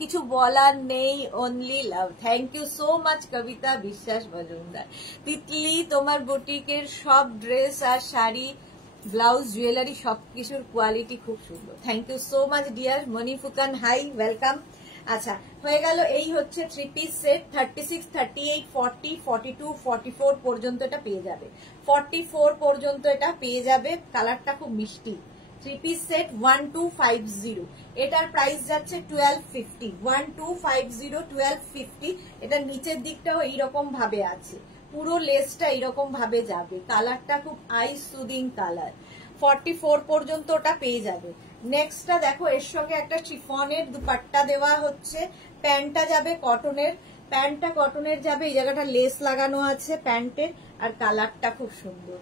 কিছু বলার নেই, only love. Thank you so much Kabita Biswas Majumdar. Titli তোমার বুটিকের সব ড্রেস আর শাড়ি, ব্লাউজ, জুয়েলারি সবকিছুর কোয়ালিটি খুব সুন্দর, thank you so much dear. Moni Phukan hi, welcome. আচ্ছা হয়ে গেল, এই হচ্ছে 3 পিস সেট, 36, 38, 40, 42, 44 পর্যন্ত এটা পেয়ে যাবে, 44 পর্যন্ত এটা পেয়ে যাবে। কালারটা খুব মিষ্টি, 3 পিস সেট 1250, এটার প্রাইস যাচ্ছে 1250, 1250, 1250। এটার নিচের দিকটাও এইরকম ভাবে আছে, পুরো লেসটা এইরকম ভাবে যাবে, কালারটা খুব আই সুদিং কালার, 44 পর্যন্ত ওটা পেয়ে যাবে। নেক্সটটা দেখো, এর সঙ্গে একটা শিফনের দুপাট্টা দেওয়া হচ্ছে, প্যান্টটা যাবে কটনের, প্যান্টটা কটনের যাবে, এই জায়গাটা লেস লাগানো আছে প্যান্টের, আর কালারটা খুব সুন্দর,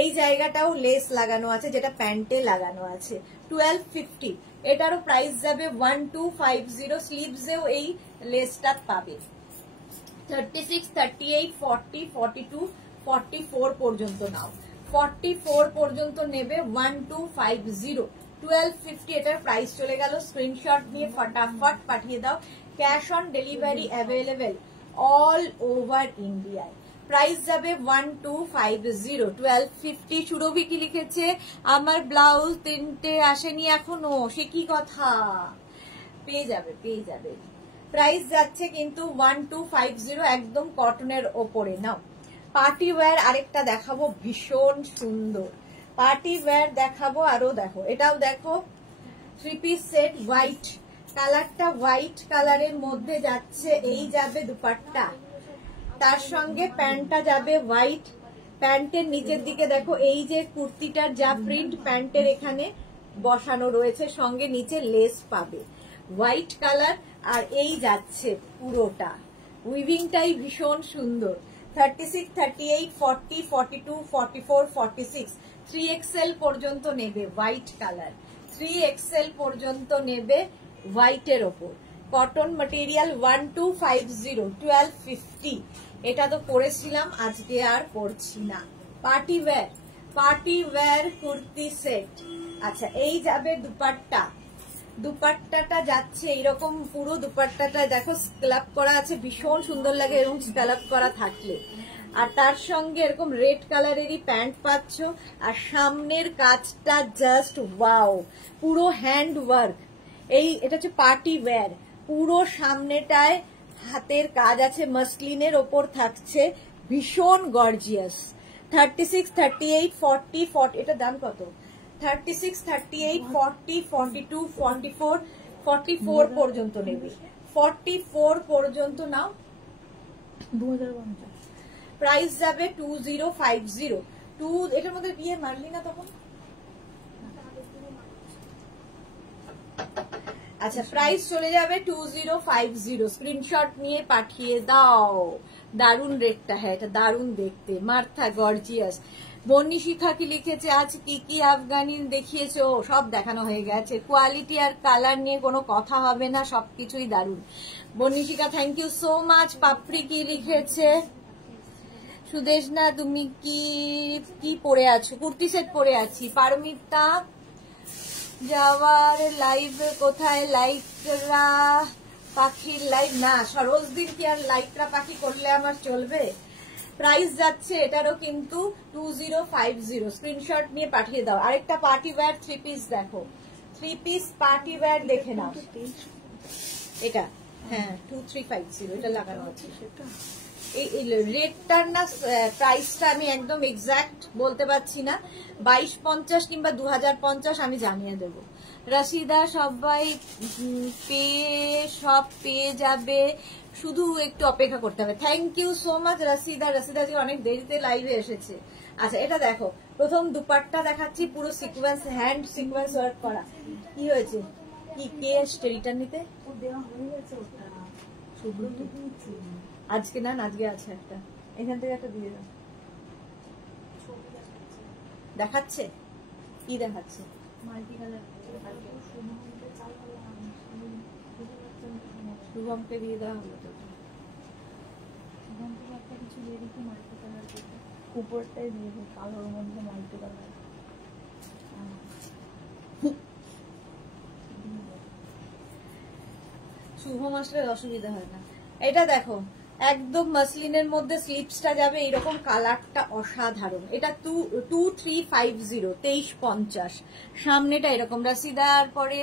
এই জায়গাটাও লেস লাগানো আছে যেটা প্যান্টে লাগানো আছে, 1250। এটারও প্রাইস যাবে 1250, স্লিভসেও এই লেসটা পাবে। 36, 38, 40, 42, 44 পর্যন্ত নাও, 44 পর্যন্ত নেবে 1250, 1250 এটার প্রাইস চলে গেল। স্ক্রিনশট নিয়ে ফটাফট পাঠিয়ে দাও, cash on delivery available all over ইন্ডিয়ায়। প্রাইস যাবে 1250, 1250। সুরভি কি লিখেছে, আমার ব্লাউজ 3টে আসেনি এখনো, সে কি কথা, পেয়ে যাবে পেয়ে যাবে। প্রাইস যাচ্ছে কিন্তু 1250, একদম কটনের ওপরে। নাও পার্টি ওয়্যার আরেকটা দেখাবো, ভীষণ সুন্দর পার্টি ওয়্যার দেখাবো আরো। দেখো এটাও দেখো, 3 পিস সেট, হোয়াইট কালারটা, হোয়াইট কালারের মধ্যে যাচ্ছে, এই যাবে দুপাট্টা, তার সঙ্গে প্যান্টটা যাবে হোয়াইট, প্যান্টের নিচের দিকে দেখো এই যে কুর্তিটার যা প্রিন্ট প্যান্টের এখানে বসানো রয়েছে, সঙ্গে নিচে লেস পাবে, হোয়াইট কালার। আর এই যাচ্ছে পুরোটা, উইভিংটাই ভীষণ সুন্দর, 36, 38, 40, 42, 44, 46, 3XL পর্যন্ত নেবে, হোয়াইট কালার, 3XL পর্যন্ত নেবে হোয়াইটের ওপর, কটন ম্যাটেরিয়াল, 1250, 1250। এটা তো পরেছিলাম, আজকে আর পরছি না। Party wear kurti set. আচ্ছা এই যাবে দুপাট্টা, দুপাট্টাটা যাচ্ছে এইরকম, পুরো দুপাট্টাটা দেখো স্ক্যালপ করা আছে, ভীষণ সুন্দর লাগে এরকম স্ক্যালপ করা থাকলে। আর তার সঙ্গে এরকম রেড কালারেরই প্যান্ট পাচ্ছ, আর সামনের কাজটা জাস্ট ওয়াও, পুরো হ্যান্ড ওয়ার্ক। এটা হচ্ছে পার্টি ওয়্যার, পুরো সামনেটায় হাতের কাজ আছে, মাসলিনের ওপর থাকছে, ভীষণ গর্জিয়াস। 36, 38, 40, 40, এটা দাম কত? 36, 38, 40, 42, 44, 44 পর্যন্ত নেবে। 44 পর্যন্ত নাও। 2050 প্রাইস যাবে 2050। এটার মধ্যে বিয়ে মারলি না তখন? আচ্ছা, প্রাইস চলে যাবে 2050। স্ক্রিনশট নিয়ে পাঠিয়ে দাও। দারুন রেটটা, হ্যাঁ এটা দারুন দেখতে, মার্থা গর্জিয়াস। বন্নি শিখা কি লিখেছে, আজ কি কি আফগানি দেখিয়েছো? সব দেখানো হয়ে গেছে, কোয়ালিটি আর কালার নিয়ে কোনো কথা হবে না, সবকিছুই দারুন। বন্নি শিখা থ্যাংক ইউ সো মাচ। পাপড়ি কি লিখেছে, সুদেশনা তুমি কি পরে আছো? কুর্তি সেট পরে আছি। পারমিতা যাওয়ার লাইভ কোথায়? লাইটরা পাখির লাইভ না, সরোজ দিন কি আর লাইটরা পাখি করলে আমার চলবে? প্রাইস যাচ্ছে এটারও কিন্তু 2050। স্ক্রিনশট নিয়ে পাঠিয়ে দাও। আরেকটা পার্টি ওয়্যার 3 পিস দেখো, 3 পিস পার্টি ওয়্যার দেখে নাও। এটা হ্যাঁ 2350, এটা লাগানো আছে। এই রেটটার না প্রাইসটা আমি একদম এক্সাক্ট বলতে পারছি না, 2250 কিংবা 2050 আমি জানিয়ে দেব। রাশিদা সবাই সব পেয়ে যাবে, শুধু একটু অপেক্ষা করতে হবে। Thank you so much Rashida. Rashida যে অনেক দেরিতে লাইভে এসেছে। আচ্ছা এটা দেখো, প্রথম দুপাট্টা দেখাচ্ছি, পুরো সিকোয়েন্স, হ্যান্ড সিকোয়েন্স ওয়ার্ক করা। কি হয়েছে, কি কে আসছে রিটার্ন নিতে? আজকে না, আজকে আছে একটা, এখান থেকে একটা দিয়ে দাও। দেখাচ্ছে কি দেখাচ্ছে? মাল্টি কালার শুভমকে দিয়ে দেওয়া হলো তো। একটা কিছু দিয়ে দিচ্ছি মাল্টি কালার, উপরটাই দিয়ে দিই কালোর মধ্যে মাল্টি কালার। শুভম আসলে অসুবিধা হয় না। এটা দেখো, একদম মাসলিনের মধ্যে স্লিপসটা যাবে এইরকম, কালারটা অসাধারণ। এটা 2350, 2350। সামনেটা এরকম। রাশিদার পরে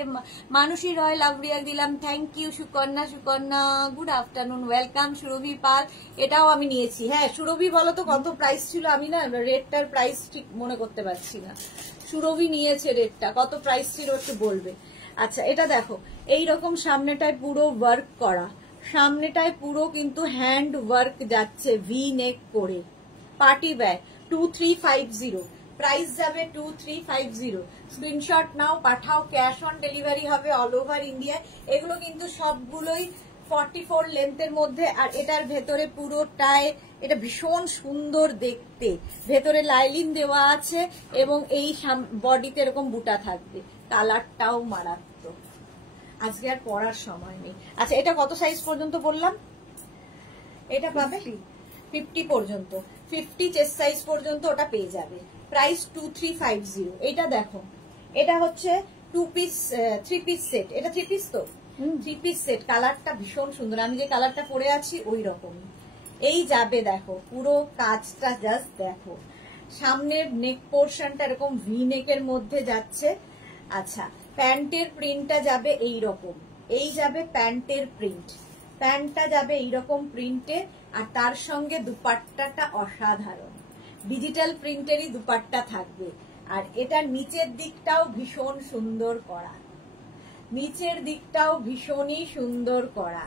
মানসী রয় লাভরিয়া দিলাম, thank you. Sukanya good afternoon, welcome. Surabhi Pal, এটাও আমি নিয়েছি। হ্যাঁ সুরভি বলো তো কত প্রাইস ছিল? আমি না রেটটার প্রাইস ঠিক মনে করতে পারছি না। সুরভি নিয়েছে রেটটা, কত প্রাইস ছিল একটু বলবে। আচ্ছা এটা দেখো, এইরকম সামনেটায় পুরো ওয়ার্ক করা, সামনেটায় পুরো কিন্তু হ্যান্ড ওয়ার্ক যাচ্ছে, ভি নেক করে। পার্টি ব্যাগ 2350, প্রাইস যাবে 2350। স্ক্রিনশট নাও, পাঠাও, ক্যাশ অন ডেলিভারি হবে অল ওভার ইন্ডিয়া। এগুলো কিন্তু সবগুলোই 44 লেন্থের মধ্যে। আর এটার ভেতরে পুরোটায়, এটা ভীষণ সুন্দর দেখতে, ভেতরে লাইলিন দেওয়া আছে এবং এই বডিতে এরকম বুটা থাকবে। কালারটাও মারাত্মক। আজকে আর পড়ার সময় নেই। আচ্ছা এটা কত সাইজ পর্যন্ত বললাম? এটা পাবে 50 পর্যন্ত, 50 চেস্ট সাইজ পর্যন্ত ওটা পেয়ে যাবে। প্রাইস 2350। এটা দেখো, এটা হচ্ছে 2 পিস 3 পিস সেট। এটা 3 পিস তো, 3 পিস সেট। কালারটা ভীষণ সুন্দর, আমি যে কালারটা পরে আছি ওই রকম। এই যাবে দেখো, পুরো কাজটা জাস্ট দেখো, সামনের নেক পোর্শনটা এরকম ভি নেকের মধ্যে যাচ্ছে। আচ্ছা প্যান্টের প্রিন্টটা যাবে এই রকম, এই যাবে প্যান্টের প্রিন্ট, প্যান্টটা যাবে এইরকম প্রিন্টে। আর তার সঙ্গে দুপাট্টাটা অসাধারণ, ডিজিটাল প্রিন্টেরই দুপাট্টা থাকবে। আর এটার নিচের দিকটাও ভীষণ সুন্দর করা, নিচের দিকটাও ভীষণই সুন্দর করা,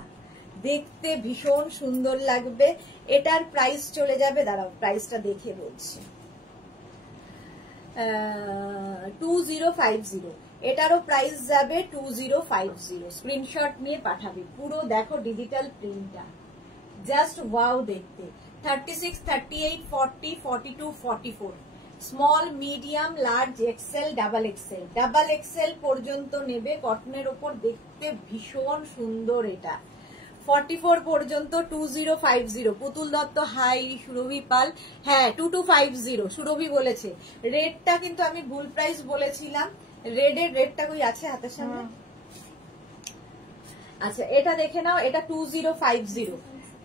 দেখতে ভীষণ সুন্দর লাগবে। এটার প্রাইস চলে যাবে, দাঁড়াও প্রাইসটা দেখে বলছি, 2050। এটারও প্রাইস যাবে 2050। স্ক্রিনশট নিয়ে পাঠাবে। পুরো দেখো ডিজিটাল প্রিন্টটা, জাস্ট ওয়াও দেখতে। 36, 38, 40, 42, 44, small, medium, large, XL, double XL. Double XL পর্যন্ত নেবে, কটনের ওপর দেখতে ভীষণ সুন্দর। এটা 44 পর্যন্ত 2050। পুতুল দত্ত হাই। সুরভি পাল, হ্যাঁ 2250 সুরভি বলেছে। রেটটা কিন্তু আমি ভুল প্রাইস বলেছিলাম, রেডের রেটটা কই আছে হাতের সামনে? আচ্ছা এটা দেখে নাও, এটা 2050,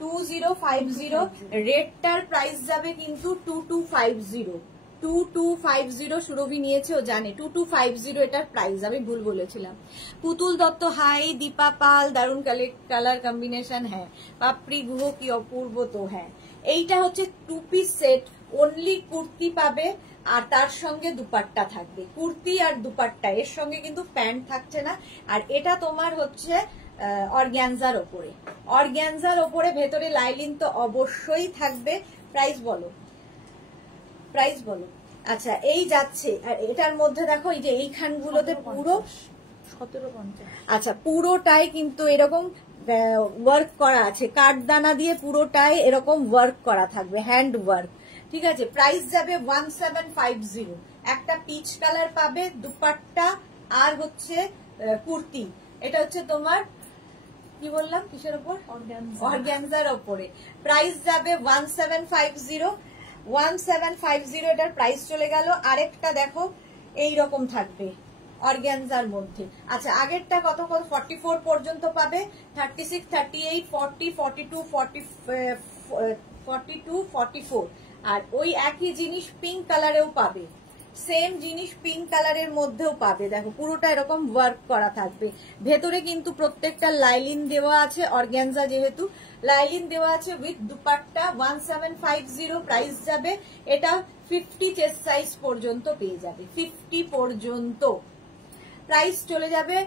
2050। রেটটার প্রাইস যাবে কিন্তু 2250। 2250 সুরভি নিয়েছে, ও জানে 2250 এটার প্রাইস, আমি ভুল বলেছিলাম। পুতুল দত্ত হাই, দীপা পাল দারুন কালার কম্বিনেশন, হ্যাঁ পাপড়ি গুহ কি অপূর্ব, তো হ্যাঁ এইটা হচ্ছে 2 পিস সেট, অনলি কুর্তি পাবে আর তার সঙ্গে দুপাট্টা থাকবে, কুর্তি আর দুপাট্টা, এর সঙ্গে কিন্তু প্যান্ট থাকছে না। আর এটা তোমার হচ্ছে অর্গ্যানজার ওপরে, অর্গ্যানজার ওপরে ভেতরে লাইলিন তো অবশ্যই থাকবে। প্রাইস বলো, প্রাইস বলো। আচ্ছা এই যাচ্ছে, আর এটার মধ্যে দেখো এই যে এইখানগুলোতে পুরো 1750, আচ্ছা পুরোটাই কিন্তু এরকম ওয়ার্ক করা আছে, কাঠদানা দিয়ে পুরোটাই এরকম ওয়ার্ক করা থাকবে, হ্যান্ড ওয়ার্ক, ঠিক আছে। প্রাইস যাবে 1750, একটা পিচ কালার পাবে, দুপাট্টা আর হচ্ছে কুর্তি। এটা হচ্ছে তোমার কি বললাম কিসের উপর, অর্গ্যানজার ওপরে। প্রাইস যাবে 1750, 1750 এটার প্রাইস চলে গেল। আরেকটা দেখো এইরকম থাকবে অর্গ্যানজার মধ্যে। আচ্ছা আগেরটা কত কত 44 পর্যন্ত পাবে, 36, 38, 40, 42, 42, 44। আর ওই একই জিনিস পিঙ্ক কালারেও পাবে, সেম জিনিস পিঙ্ক কালারের মধ্যেও পাবে। দেখো পুরোটা এরকম ওয়ার্ক করা থাকবে, ভেতরে কিন্তু প্রত্যেকটা লাইলিন দেওয়া আছে, অর্গ্যানজা যেহেতু লাইলিন দেওয়া আছে উইথ দুপাট্টা। 1750 প্রাইস যাবে। এটা 50 চেস্ট সাইজ পর্যন্ত পেয়ে যাবে, 50 পর্যন্ত প্রাইস চলে যাবে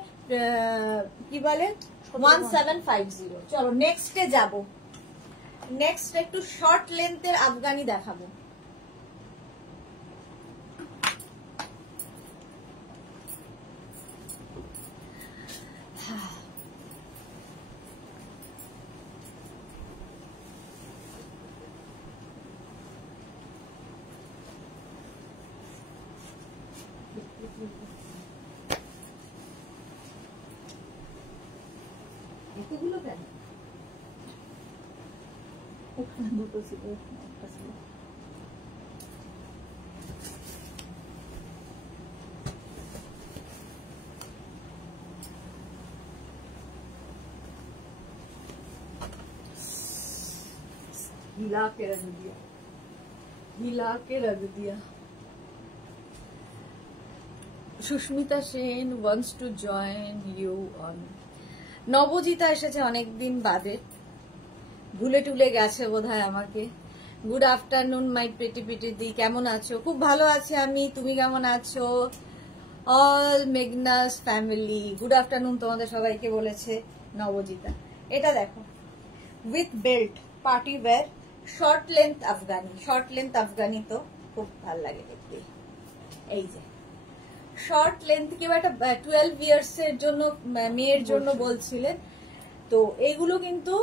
কি বলে 1750। চলো নেক্সটে যাব, নেক্সট একটু শর্ট লেন্থের আফগানি দেখাবো। এতগুলো কেন? ওখানে দুটো ছিল, একটা ছিল। हिला के रख दिया, हिला के रख दिया। Susmita Sen wants to join you on. Nabajita এসেছে অনেকদিন বাদে, ভুলে টুলে গেছে বোধহয় আমাকে। Good afternoon my pretty pretty দি, কেমন আছো? খুব ভালো আছি আমি, তুমি কেমন আছো? অল মেগনাস ফ্যামিলি গুড আফটারনুন তোমাদের সবাইকে বলেছে নবজিতা। এটা দেখো with belt, party wear, short length Afghani. Short length Afghani তো খুব ভালো লাগে দেখতে। এই যে শর্ট লেন্থ, কেউ একটা 12 ইয়ার্স এর জন্য মেয়ের জন্য বলছিলেন, তো এইগুলো কিন্তু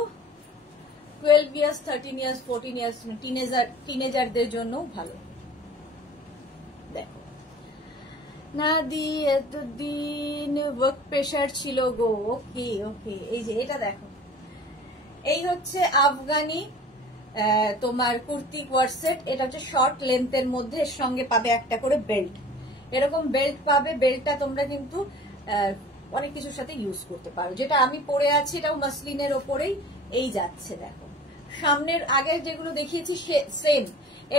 12 ইয়ার্স, 13 ইয়ার্স, 14 ইয়ার্স টিনেজারদের জন্য ভালো। দেখো না দি এতদিন ওয়ার্ক প্রেশার ছিল গো, ওকে ওকে। এই যে এটা দেখো, এই হচ্ছে আফগানি তোমার কুর্তি কোয়ারসেট। এটা হচ্ছে শর্ট লেন্থের মধ্যে, এর সঙ্গে পাবে একটা করে বেল্ট, এরকম বেল্ট পাবে। বেল্টটা তোমরা কিন্তু অনেক কিছুর সাথে ইউজ করতে পারো। যেটা আমি পরে আছি এটাও মাসলিনের ওপরেই এই যাচ্ছে। দেখো সামনের আগের যেগুলো দেখিয়েছি সেম,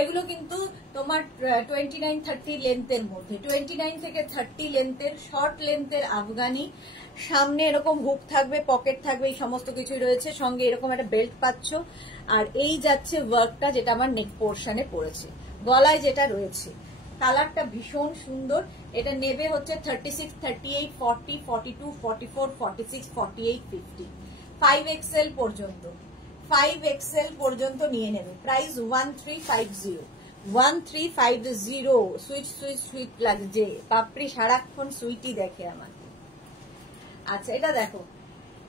এগুলো কিন্তু তোমার 29-30 লেন্থের মধ্যে, 29 থেকে 30 লেন্থের শর্ট লেন্থের আফগানি। সামনে এরকম হুক থাকবে, পকেট থাকবে, এই সমস্ত কিছুই রয়েছে, সঙ্গে এরকম একটা বেল্ট পাচ্ছ। আর এই যাচ্ছে ওয়ার্কটা, যেটা আমার নেক পোর্শনে পড়েছে, গলায় যেটা রয়েছে। কালারটা ভীষণ সুন্দর। এটা নেবে হচ্ছে 36, 38, 40, 42, 44, 46, 48, 50, 5XL পর্যন্ত, 5XL পর্যন্ত নিয়ে নেবে। প্রাইস 1350, 1350। সুইট সুইট সুইট লাগছে, পাপড়ি সারাক্ষণ সুইটই দেখে আমাকে। আচ্ছা এটা দেখো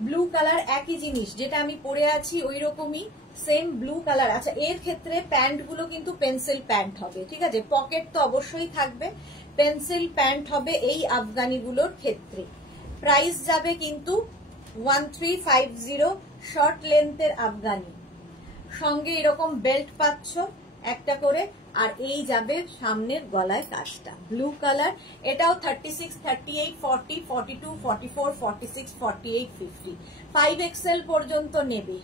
ব্লু কালার, একই জিনিস যেটা আমি পরে আছি ওই রকমই সেম ব্লু কালার। আচ্ছা এর ক্ষেত্রে প্যান্ট গুলো কিন্তু পেন্সিল প্যান্ট হবে, ঠিক আছে, পকেট তো অবশ্যই থাকবে, পেন্সিল প্যান্ট হবে এই আফগানি গুলোর ক্ষেত্রে। প্রাইস যাবে কিন্তু 1350, শর্ট লেন্থের আফগানি, সঙ্গে এরকম বেল্ট পাচ্ছ একটা করে। আর এই যাবে সামনের গলায় কাজটা ব্লু কালার। এটাও 36, 38, 40, 42, 44, 46, 48, 50, 5XL পর্যন্ত নেবে।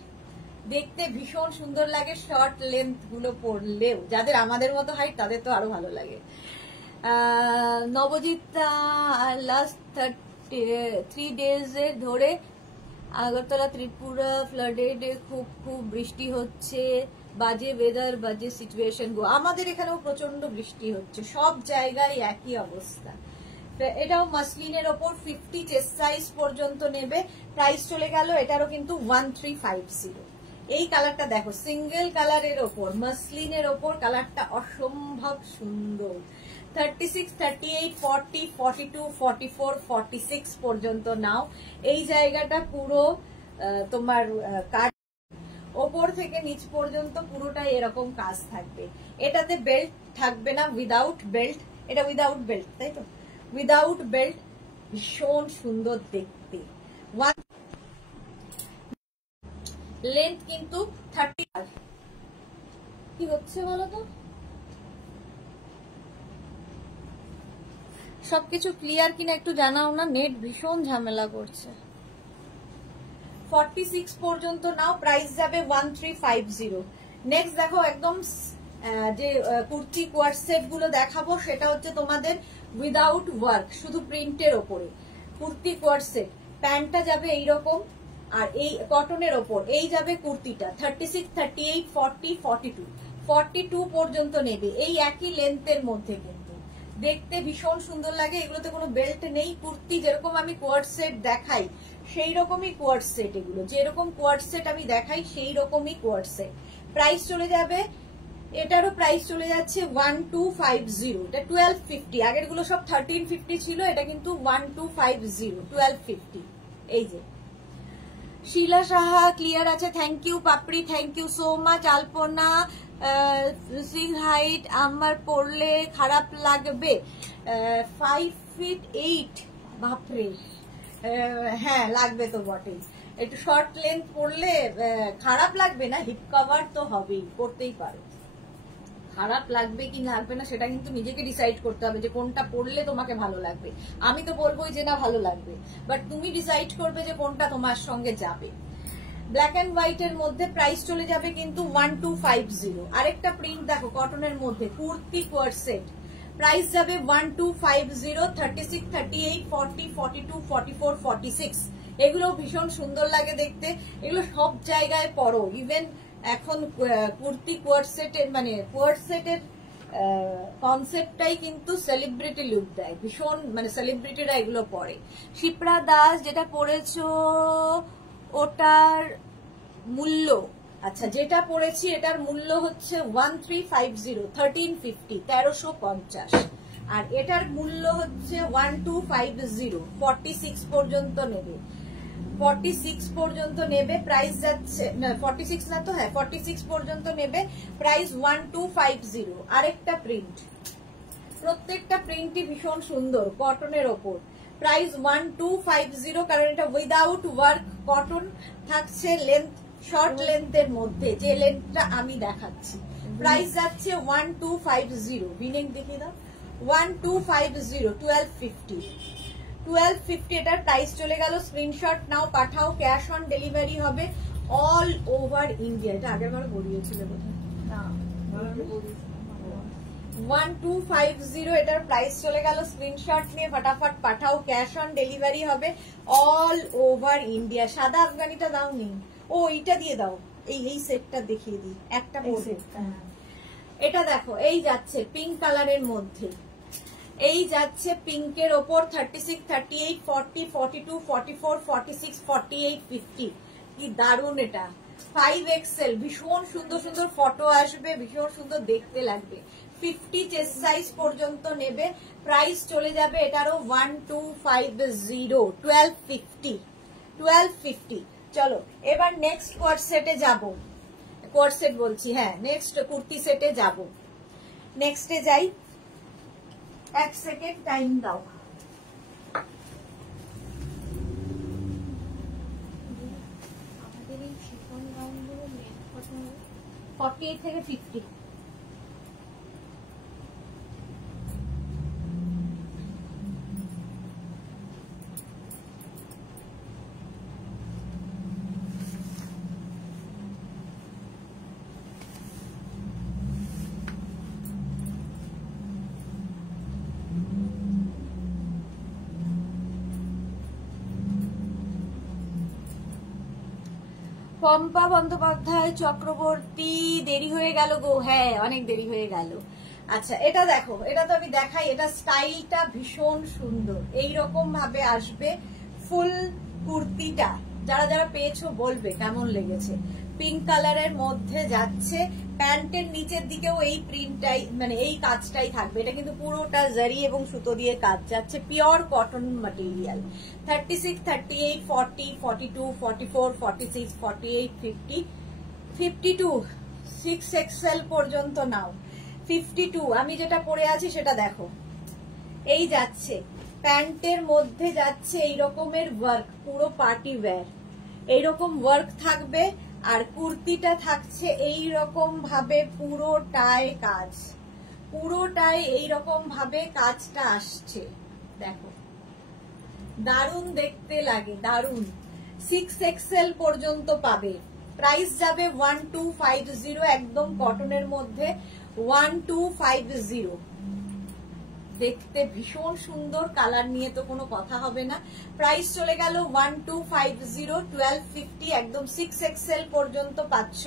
দেখতে ভীষণ সুন্দর লাগে। শর্ট লেন্থ গুলো পরলেও যাদের আমাদের মতো হাইট তাদের তো আরো ভালো লাগে। নবজিতা লাস্ট 3 days ধরে আগরতলা ত্রিপুরা ফ্লাডেড, খুব বৃষ্টি হচ্ছে, বাজে ওয়েদার, বাজে সিচুয়েশন গো। আমাদের এখানেও প্রচন্ড বৃষ্টি হচ্ছে, সব জায়গায় একই অবস্থা। এটাও মাসলিনের ওপর 50 চেস্ট সাইজ পর্যন্ত নেবে, প্রাইস চলে গেল এটারও কিন্তু 1350। এই কালারটা দেখো, সিঙ্গেল কালারের ওপর মাসলিনের ওপর কালারটা অসম্ভব সুন্দর। 36, 38, 40, 42, 44, 46 পর্যন্ত নাও। এই জায়গাটা পুরো তোমার কাজ ওপর থেকে নিচ পর্যন্ত পুরোটাই এরকম কাজ থাকবে। এটাতে বেল্ট থাকবে না, উইদাউট বেল্ট। এটা উইদাউট বেল্ট, তাই তো? উইদাউট বেল্ট, ভীষণ সুন্দর দেখতে। লেন্থ কিন্তু 30। কি হচ্ছে বলো তো? সবকিছু ক্লিয়ার কিনা একটু জানাও না, নেট ভীষণ ঝামেলা করছে। 46 পর্যন্ত নাও, প্রাইস যাবে 1350। নেক্সট দেখো, একদম যে কুর্তি কোয়ার্ড সেট গুলো দেখাবো সেটা হচ্ছে তোমাদের উইদাউট ওয়ার্ক, শুধু প্রিন্টের ওপরে কুর্তি কোয়ার্ড সেট। প্যান্টটা যাবে এইরকম, আর এই কটনের ওপর এই যাবে কুর্তিটা। 36, 38, 40, 42, 42 পর্যন্ত নেবে, এই একই লেন্থের মধ্যে। কিন্তু দেখতে ভীষণ সুন্দর লাগে। এগুলোতে কোনো বেল্ট নেই। কুর্তি যেরকম আমি কোয়ার্ড সেট দেখাই সেই রকমই কোয়ার্ড সেট, এগুলো যেরকম কোয়ার্ড সেট আমি দেখাই সেই রকমই কোয়ার্ড সেট। প্রাইস চলে যাবে, এটারও প্রাইস চলে যাচ্ছে 1250। এটা 1250। আগের গুলো সব 1350 ছিল, এটা কিন্তু 1250, 1250। এই যে শিলা সাহা ক্লিয়ার আছে, thank you. Papri thank you so much. Alpana Singh height আমার পরলে খারাপ লাগবে, 5 feet 8। বাপরে, হ্যাঁ লাগবে তো বটেই। একটু শর্ট লেন্থ পরলে খারাপ লাগবে না, হিপ কভার তো হবেই, করতেই পারো। খারাপ লাগবে কি লাগবে না সেটা কিন্তু নিজেকে ডিসাইড করতে হবে যে কোনটা পরলে তোমাকে ভালো লাগবে। আমি তো বলবোই যে না ভালো লাগবে, বাট তুমি ডিসাইড করবে যে কোনটা তোমার সঙ্গে যাবে। ব্ল্যাক এন্ড হোয়াইট এর মধ্যে প্রাইস চলে যাবে কিন্তু 1250। আরেকটা প্রিন্ট দেখো কটনের মধ্যে, কুর্তি কোয়ার্ড সেট, প্রাইস যাবে 1250। 36, 38, 40, 42, 44, 46 এগুলো ভীষণ সুন্দর লাগে দেখতে। এগুলো সব জায়গায় পরো। ইভেন এখন কুর্তি কোয়ার্ড সেটের মানে কোয়ার্ড সেটের কনসেপ্টটাই কিন্তু সেলিব্রিটি লুক দেয় ভীষণ, মানে সেলিব্রিটিরা এগুলো পরে। শিপ্রা দাস যেটা পরেছো ওটার মূল্য, আচ্ছা যেটা পড়েছি এটার মূল্য হচ্ছে 1350, 1350, 1350। আর এটার মূল্য হচ্ছে 1250, 46 পর্যন্ত নেবে। 46 পর্যন্ত নেবে, প্রাইস যাচ্ছে না 46 না তো, হ্যাঁ 46 পর্যন্ত নেবে, প্রাইস 1250। আরেকটা প্রিন্ট, প্রত্যেকটা প্রিন্টই ভীষণ সুন্দর কটনের ওপর, প্রাইস 1250। কারণ এটা উইদাউট ওয়ার্ক কটন থাকছে, লেন্থ শর্ট লেন্থের মধ্যে, যে লেন্থটা আমি দেখাচ্ছি। প্রাইস যাচ্ছে 1250। বিনেক দেখিয়ে দাও, 1250, 1250, 1250 এটার প্রাইস চলে গেল। স্ক্রিনশট নাও, পাঠাও, ক্যাশ অন ডেলিভারি হবে অল ওভার ইন্ডিয়া। এটা আগের বার বলিয়েছিল বোধহয়, 1250 এটার প্রাইস চলে গেল। স্ক্রিনশট নিয়ে ফটাফট পাঠাও, ক্যাশ অন ডেলিভারি হবে অল ওভার ইন্ডিয়া। সাদা আফগানিটা দাও নেই, ও এইটা দিয়ে দাও, এই সেটটা দেখিয়ে দিই একটা। এটা দেখো, এই যাচ্ছে পিঙ্ক কালারের মধ্যে, এই যাচ্ছে পিঙ্কের ওপর 36, 38, 40, 42, 44, 46, 48, 50। কি দারুন এটা, 5XL। ভীষণ সুন্দর সুন্দর ফটো আসবে, ভীষণ সুন্দর দেখতে লাগবে। 50 চেস্ট সাইজ পর্যন্ত নেবে, প্রাইস চলে যাবে এটারও 1250, 1250, 1250। চলো এবার নেক্সট কোয়ার্ড সেটে যাবো। কোয়ার্ড সেট বলছি, হ্যাঁ নেক্সট কুর্তি সেটে যাব। নেক্সটে যাই, এক সেকেন্ড টাইম দাও। আমাদের এই শিফন গাউনগুলো 48 থেকে 50। পম্পা বন্দ্যোপাধ্যায় চক্রবর্তী, দেরি হয়ে গেল গো। হ্যাঁ, অনেক দেরি হয়ে গেল। আচ্ছা, এটা দেখো, এটা তো আমি দেখাই, এটা স্টাইলটা ভীষণ সুন্দর, এইরকম ভাবে আসবে ফুল কুর্তিটা। যারা যারা পেয়েছো বলবে কেমন লেগেছে। পিঙ্ক কালারের মধ্যে যাচ্ছে, প্যান্টের নিচের দিকেও এই প্রিন্টটাই, মানে এই কাজটাই থাকবে। এটা কিন্তু পুরোটা জারি এবং সুতো দিয়ে কাজ যাচ্ছে, পিওর কটন ম্যাটেরিয়াল। 36, 38, 40, 42, 44, 46, 48, 50, 52, 6XL পর্যন্ত নাও। 52 আমি যেটা পরে আছি সেটা দেখো, এই যাচ্ছে প্যান্টের মধ্যে যাচ্ছে এই রকমের ওয়ার্ক, পুরো পার্টি ওয়্যার এইরকম ওয়ার্ক থাকবে। আর কুর্তিটা থাকছে এই রকম ভাবে, পুরোটায় কাজ, পুরোটায় এইরকম ভাবে কাজটা আসছে। দেখো দারুণ দেখতে লাগে, দারুণ। 6XL পর্যন্ত পাবে। প্রাইস যাবে 1250, একদম কটনের মধ্যে 1250। দেখতে ভীষণ সুন্দর, কালার নিয়ে তো কোনো কথা হবে না। প্রাইস চলে গেল 1250, 1250, একদম 6XL পর্যন্ত পাচ্ছ।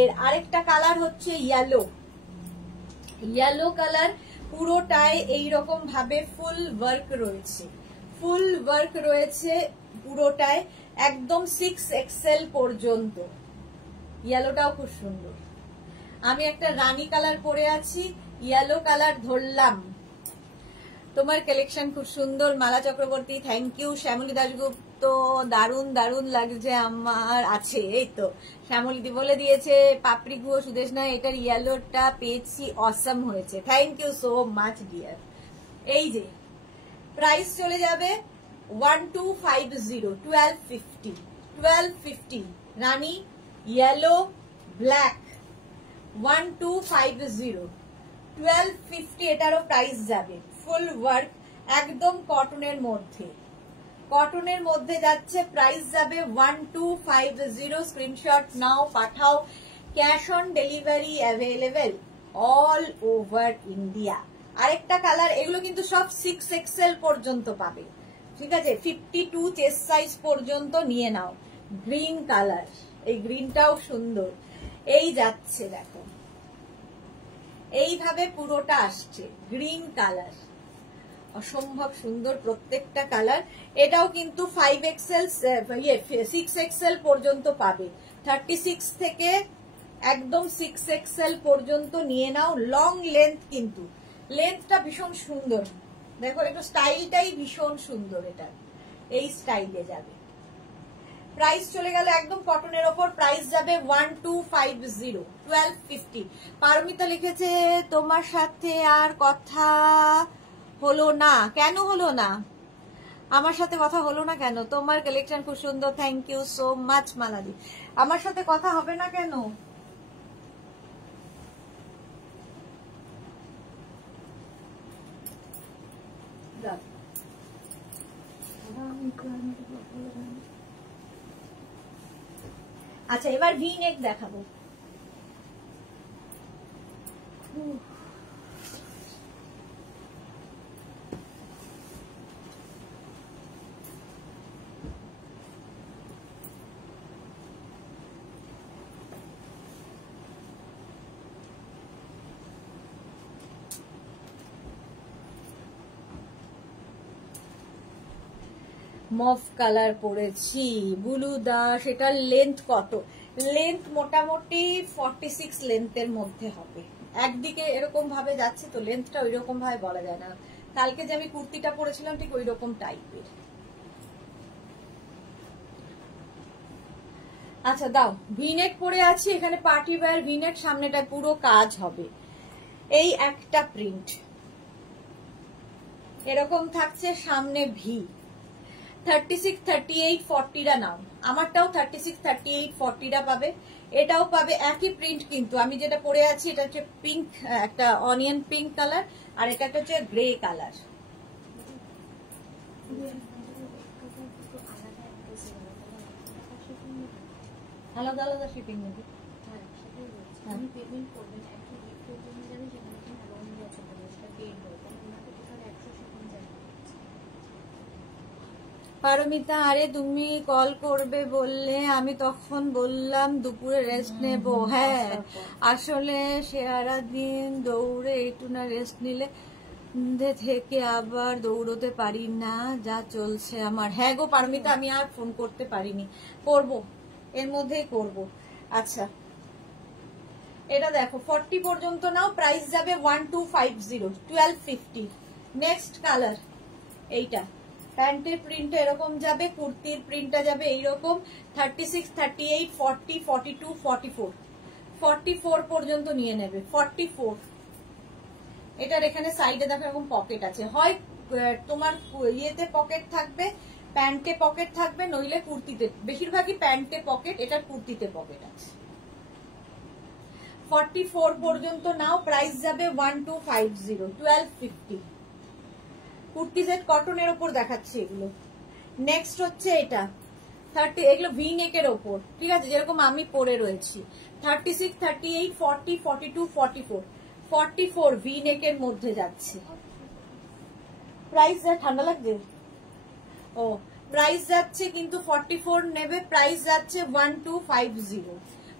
এর আরেকটা কালার হচ্ছে ইয়েলো, ইয়েলো কালার, পুরোটায় এইরকম ভাবে ফুল ওয়ার্ক রয়েছে, ফুল ওয়ার্ক রয়েছে পুরোটায়, একদম 6XL পর্যন্ত। ইয়েলোটাও খুব সুন্দর। আমি একটা রানী কালার পরে আছি, ইয়েলো কালার ধরলাম। তোমার কালেকশন খুব সুন্দর মালা চক্রবর্তী, থ্যাংক ইউ। শ্যামলী দাশগুপ্ত, দারুণ দারুণ লাগছে আমার। আছে এই তো শ্যামলীদি বলে দিয়েছে। পাপড়ি গুহ সুদেশ না, এটার ইয়েলোটা পেয়েছি, অসম হয়েছে, thank you so much dear. এই যে প্রাইস চলে যাবে 1250, 1250, 1250 রানী ইয়েলো ব্ল্যাক 1250, 1250 এটারও প্রাইস যাবে। ফুল ওয়ার্ক একদম কটনের মধ্যে, কটনের মধ্যে যাচ্ছে, প্রাইস যাবে 1250। স্ক্রিনশট নাও, পাঠাও। Cash on delivery available all over India. আরেকটা কালার, এগুলো কিন্তু সব 6XL পর্যন্ত পাবে, ঠিক আছে? 52 চেস্ট সাইজ পর্যন্ত নিয়ে নাও। গ্রিন কালার, এই গ্রিনটাও সুন্দর। এই যাচ্ছে দেখো, এইভাবে পুরোটা আসছে, গ্রিন কালার, অসম্ভব সুন্দর প্রত্যেকটা কালার। এটাও কিন্তু 5XL 6XL পর্যন্ত পাবে। 36 থেকে একদম 6XL পর্যন্ত নিয়ে নাও। লং লেন্থ, কিন্তু লেন্থটা ভীষণ সুন্দর। দেখো একটু স্টাইলটাই ভীষণ সুন্দর, এটা এই স্টাইলে যাবে। প্রাইস চলে গেল একদম কটনের ওপর, প্রাইস যাবে 1250, 1250। পারমিতা লিখেছে তোমার সাথে আর কথা হলো না কেন? হলো না, আমার সাথে কথা হলো না কেন? তোমার কালেকশন খুব সুন্দর, থ্যাংক ইউ সো মাচ মালাদি। আমার সাথে কথা হবে না কেন? আচ্ছা, এবার ভি নেক দেখাবো। মফ কালার পরেছি, বুলু দাস। এটার লেন্থ কত? লেন্থ মোটামুটি 46 লেন্থের মধ্যে হবে। একদিকে এরকম ভাবে যাচ্ছে তো, লেন্থটা ওই রকম ভাবে বলা যায় না। কালকে যে আমি কুর্তিটা পরেছিলাম ঠিক ওই রকম টাইপের। আচ্ছা দাও, ভিনেক পরে আছি, এখানে পার্টি ওয়্যার ভিনেক, সামনেটা পুরো কাজ হবে। এই একটা প্রিন্ট এরকম থাকছে, সামনে ভি। 36, 38, 40টা নাও। আমারটাও 36, 38, 40টা পাবে। এটাও পাবে, একই প্রিন্ট কিন্তু। আমি যেটা পরে আছি এটা হচ্ছে পিঙ্ক, একটা অনিয়ন পিঙ্ক কালার, আর এটা হচ্ছে গ্রে কালার। আলাদা আলাদা শিপিং নেবে। পারমিতা, আরে তুমি কল করবে বললে, আমি তখন বললাম দুপুরে রেস্ট নেব। হ্যাঁ আসলে সারাদিন দৌড়ে একটু না রেস্ট নিলে থেকে আবার দৌড়তে পারি না, যা চলছে আমার। হ্যাঁ গো পারমিতা, আমি আর ফোন করতে পারিনি, করব এর মধ্যেই করব। আচ্ছা এটা দেখো 40 পর্যন্ত নাও, প্রাইস যাবে 1250, 1250। নেক্সট কালার এইটা, প্যান্টের প্রিন্ট এরকম যাবে, কুর্তির প্রিন্টটা যাবে এইরকম 36, 38, 40, 42, 44, 44 পর্যন্ত নিয়ে নেবে। 44 এটার এখানে সাইডে দেখো এরকম পকেট আছে, হয় তোমার ইয়েতে পকেট থাকবে, প্যান্টে পকেট থাকবে, নইলে কুর্তিতে, বেশিরভাগই প্যান্টে পকেট, এটা কুর্তিতে পকেট আছে। 44 পর্যন্ত নাও, প্রাইস যাবে 1250, 1250। কুর্তি সেট কটনের ওপর দেখাচ্ছি এগুলো। নেক্সট হচ্ছে এটা 30, এগুলো ভি নেকের ওপর, ঠিক আছে, যেরকম আমি পরে রয়েছি। 36, 38, 40, 42, 44, 44 ভি নেকের মধ্যে যাচ্ছে। প্রাইস ঠান্ডা লাগছে, ও প্রাইস যাচ্ছে কিন্তু 44 নেবে, প্রাইস যাচ্ছে 1250।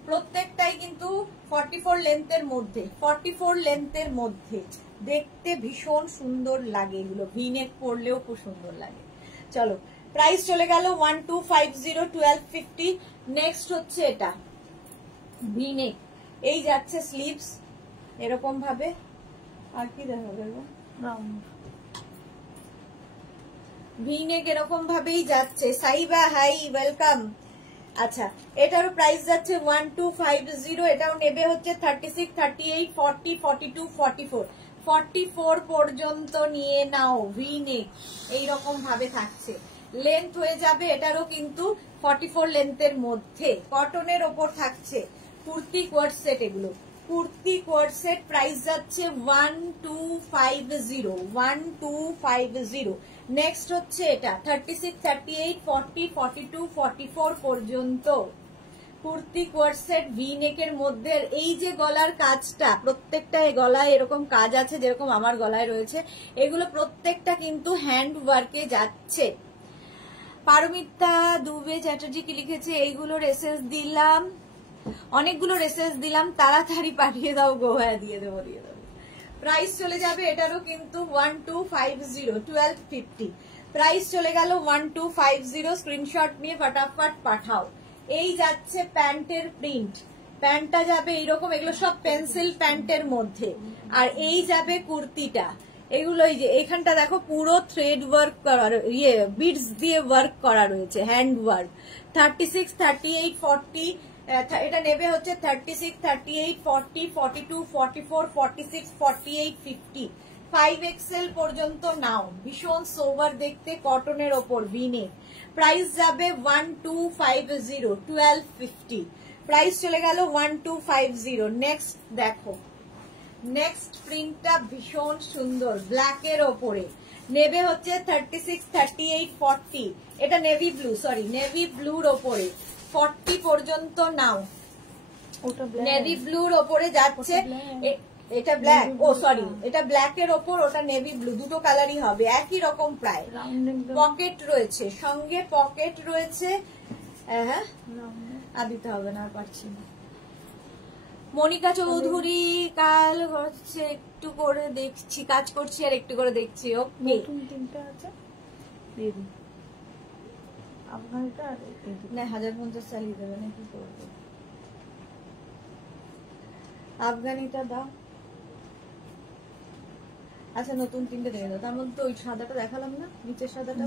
প্রত্যেকটাই কিন্তু 44 লেন্থের মধ্যে, 44 লেন্থের মধ্যে, দেখতে ভীষণ সুন্দর লাগে এগুলো, ভিনেক পরলেও খুব সুন্দর লাগে। চলো প্রাইস চলে গেল 1250, 1250। নেক্সট হচ্ছে এটা ভিনেক, এই যাচ্ছে স্লিভস এরকম ভাবে, আর কি দেখাবে ভিনেক এরকম ভাবেই যাচ্ছে। Saiba high welcome. আচ্ছা এটারও প্রাইস যাচ্ছে 1250, এটাও নেবে হচ্ছে 36, 38, 40, 42, 44, 44 পর্যন্ত নিয়ে নাও। ভি নেক এইরকম ভাবে থাকছে, লেন্থ হয়ে যাবে এটারও কিন্তু 44 লেন্থের মধ্যে, কটনের ওপর থাকছে। কুর্তি কোয়ার্ড সেট, এগুলো কুর্তি কোয়ার্ড সেট, প্রাইস যাচ্ছে 1250, 1250। নেক্সট হচ্ছে এটা 36, 38, 40, 42, 44 পর্যন্ত কুর্তি কোয়ার্ড সেট ভি নেকের মধ্যে। এই যে গলার কাজটা, প্রত্যেকটা গলায় এরকম কাজ আছে যেরকম আমার গলায় রয়েছে, এগুলো প্রত্যেকটা কিন্তু হ্যান্ড ওয়ার্কে যাচ্ছে। পারমিতা দুবে চ্যাটার্জি কি লিখেছে, এইগুলোর এসএস দিলাম, অনেকগুলো এসএস দিলাম, তাড়াতাড়ি পাঠিয়ে দাও গো। হ্যাঁ দিয়ে দেবো, দিয়ে দেবো। প্রাইস চলে যাবে এটারও কিন্তু 1250, 1250। প্রাইস চলে গেল 1250, স্ক্রিনশট নিয়ে ফটাফট পাঠাও। এই যাচ্ছে প্যান্টের প্রিন্ট, প্যান্টটা যাবে এইরকম, এগুলো সব পেন্সিল প্যান্টের মধ্যে। আর এই যাবে কুর্তিটা, এগুলো এই যে এখানটা দেখো পুরো থ্রেড ওয়ার্ক করা, ইয়ে বিডস দিয়ে ওয়ার্ক করা রয়েছে, হ্যান্ড ওয়ার্ক। 36, 38, 40, এটা নেবে হচ্ছে 36, 38, 40, 42, 44, 46, 48, 50, 5XL পর্যন্ত নাও। ভীষণ সোবার দেখতে, কটনের ওপর ভিনেক। প্রাইস যাবে 1250, 1250। প্রাইস চলে গেল 1250। নেক্সট দেখো, নেক্সট প্রিন্টটা ভীষণ সুন্দর, ব্ল্যাকের ওপরে, নেবে হচ্ছে 36, 38, 40, এটা নেভি ব্লু, সরি নেভি ব্লুর ওপরে 40 পর্যন্ত নাও। নেভি ব্লুর ওপরে যাচ্ছে, এটা ব্ল্যাক, ও সরি এটা ব্ল্যাকের ওপর, ওটা নেভি ব্লু, দুটো কালারই হবে, একই রকম প্রায়। পকেট রয়েছে, সঙ্গে পকেট রয়েছে। হ্যাঁ আর দিতে হবে না, আর পারছি না। মনিকা চৌধুরী, কাল হচ্ছে একটু করে দেখছি, কাজ করছি আর একটু করে দেখছি। ওকে তিনটা আছে দিয়ে দিই, আপনারটা না 1050 চালিয়ে দেবে না, কি করবো? আফগানিটা দাও। আচ্ছা নতুন তিনটে দিয়ে দাও, তার মধ্যে তো ওই সাদাটা দেখালাম না, নিচের সাদাটা।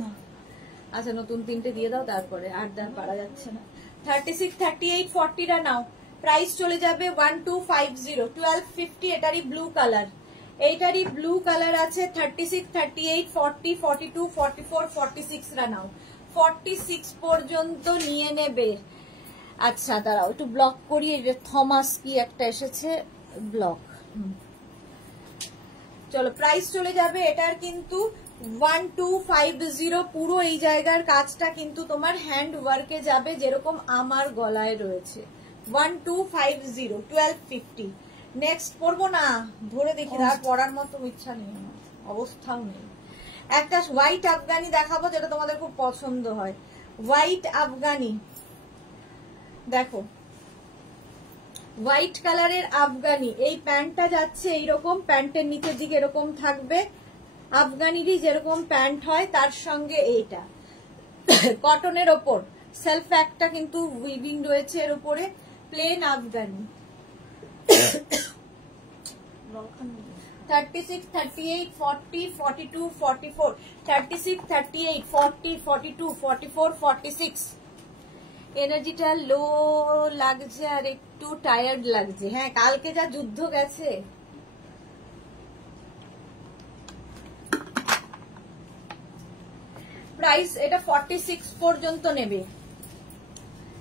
আচ্ছা নতুন তিনটে দিয়ে দাও, তারপরে আর পারা যাচ্ছে না। 36, 38, 40টা নাও। প্রাইস চলে যাবে 1250, 1250। এটারই ব্লু কালার, এইটারই ব্লু কালার আছে। 36, 38, 40, 42, 44, 46রা নাও। 46 পর্যন্ত নিয়ে নেবে। আচ্ছা দাঁড়াও একটু ব্লক করি, এই যে থমাস কি একটা এসেছে, ব্লক। চলো প্রাইস চলে যাবে এটার কিন্তু 1250। পুরো এই জায়গার কাজটা কিন্তু তোমার হ্যান্ড ওয়ার্কে যাবে, যেরকম আমার গলায় রয়েছে। 1250, 1250। নেক্সট পরবো না, ধরে দেখি, আর পরার মতো ইচ্ছা নেই আমার, অবস্থাও নেই। একটা হোয়াইট আফগানি দেখাবো যেটা তোমাদের খুব পছন্দ হয়। হোয়াইট আফগানি দেখো, হোয়াইট কালারের আফগানি। এই প্যান্টটা যাচ্ছে এইরকম, প্যান্টের নিচের দিকে এরকম থাকবে, আফগানিরই যেরকম প্যান্ট হয় তার সঙ্গে এইটা কটনের ওপর সেলফ একটা কিন্তু উইভিং রয়েছে এর উপরে, প্লেন আফগানি। 36, 38, 40, 42, 44, 36, 38, 40, 42, 44, 46। এনার্জিটা লো লাগছে আর একটু টায়ার্ড লাগছে। হ্যাঁ, কালকে যা যুদ্ধ গেছে। প্রাইস এটা 46 পর্যন্ত নেবে,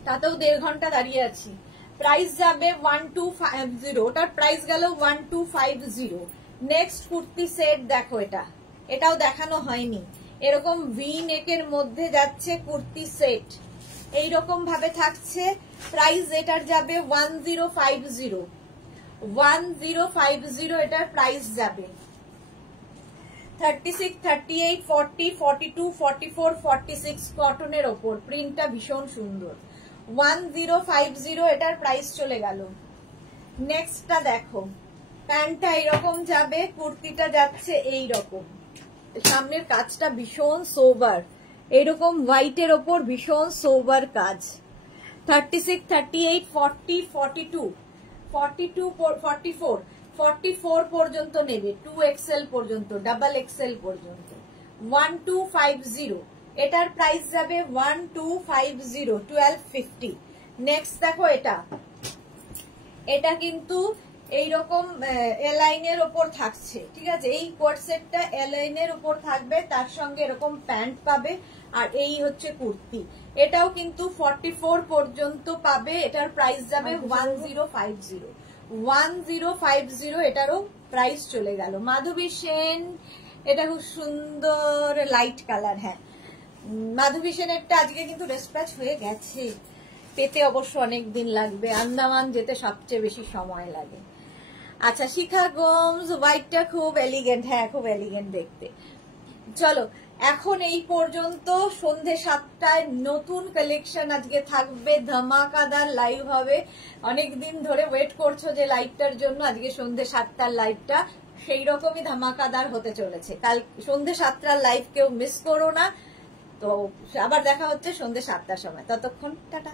তাতেও 1.5 ঘন্টা দাঁড়িয়ে আছি। প্রাইস যাবে 1250, ওটার প্রাইস গেল 1250। নেক্সট কুর্তি সেট দেখো, এটাও দেখানো হয়নি। এরকম ভি নেকের মধ্যে যাচ্ছে কুর্তি সেট, এইরকম ভাবে থাকছে। প্রাইস এটার যাবে 1050, 1050 এটার প্রাইস যাবে। 36, 38, 40, 42, 44, 46 কটনের ওপর, প্রিন্টটা ভীষণ সুন্দর। 1050 এটার প্রাইস চলে গেল। নেক্সটটা দেখো, প্যান্টটা এরকম যাবে, কুর্তিটা যাচ্ছে এইরকম, সামনের কাজটা ভীষণ সোবার, এইরকম হোয়াইটের ওপর ভীষণ সোবার কাজ। 36, 38, 40, 42, 42, 44, 44 পর্যন্ত নেবে, 2XL পর্যন্ত, ডাবল XL পর্যন্ত। 1250 এটার প্রাইস যাবে 1250, 1250। নেক্সট দেখো, এটা কিন্তু এইরকম এলাইনের ওপর থাকছে, ঠিক আছে। এই কোট সেটটা এলাইনের উপর থাকবে, তার সঙ্গে এরকম প্যান্ট পাবে, আর এই হচ্ছে কুর্তি। এটাও কিন্তু 44 পর্যন্ত পাবে, এটার প্রাইস যাবে 1050, 1050 এটারও প্রাইস চলে গেল। মাধবী সেন, এটা খুব সুন্দর লাইট কালার। হ্যাঁ, মাধবী সেনেরটা আজকে কিন্তু ডিসপ্যাচ হয়ে গেছে, পেতে অবশ্য অনেক দিন লাগবে, আন্দামান যেতে সবচেয়ে বেশি সময় লাগে। আচ্ছা, শিখা গোমস, হোয়াইটটা খুব এলিগেন্ট, হ্যাঁ খুব এলিগেন্ট দেখতে। চলো, এখন এই পর্যন্ত। সন্ধে 7টায় নতুন কালেকশন আজকে থাকবে, ধামাকাদার লাইভ হবে। অনেকদিন ধরে ওয়েট করছো যে লাইভটার জন্য, আজকে সন্ধে 7টার লাইভটা সেই রকমই ধামাকাদার হতে চলেছে। কাল সন্ধে 7টার লাইভ কেউ মিস করো না। তো আবার দেখা হচ্ছে সন্ধে 7টার সময়, ততক্ষণ টাটা।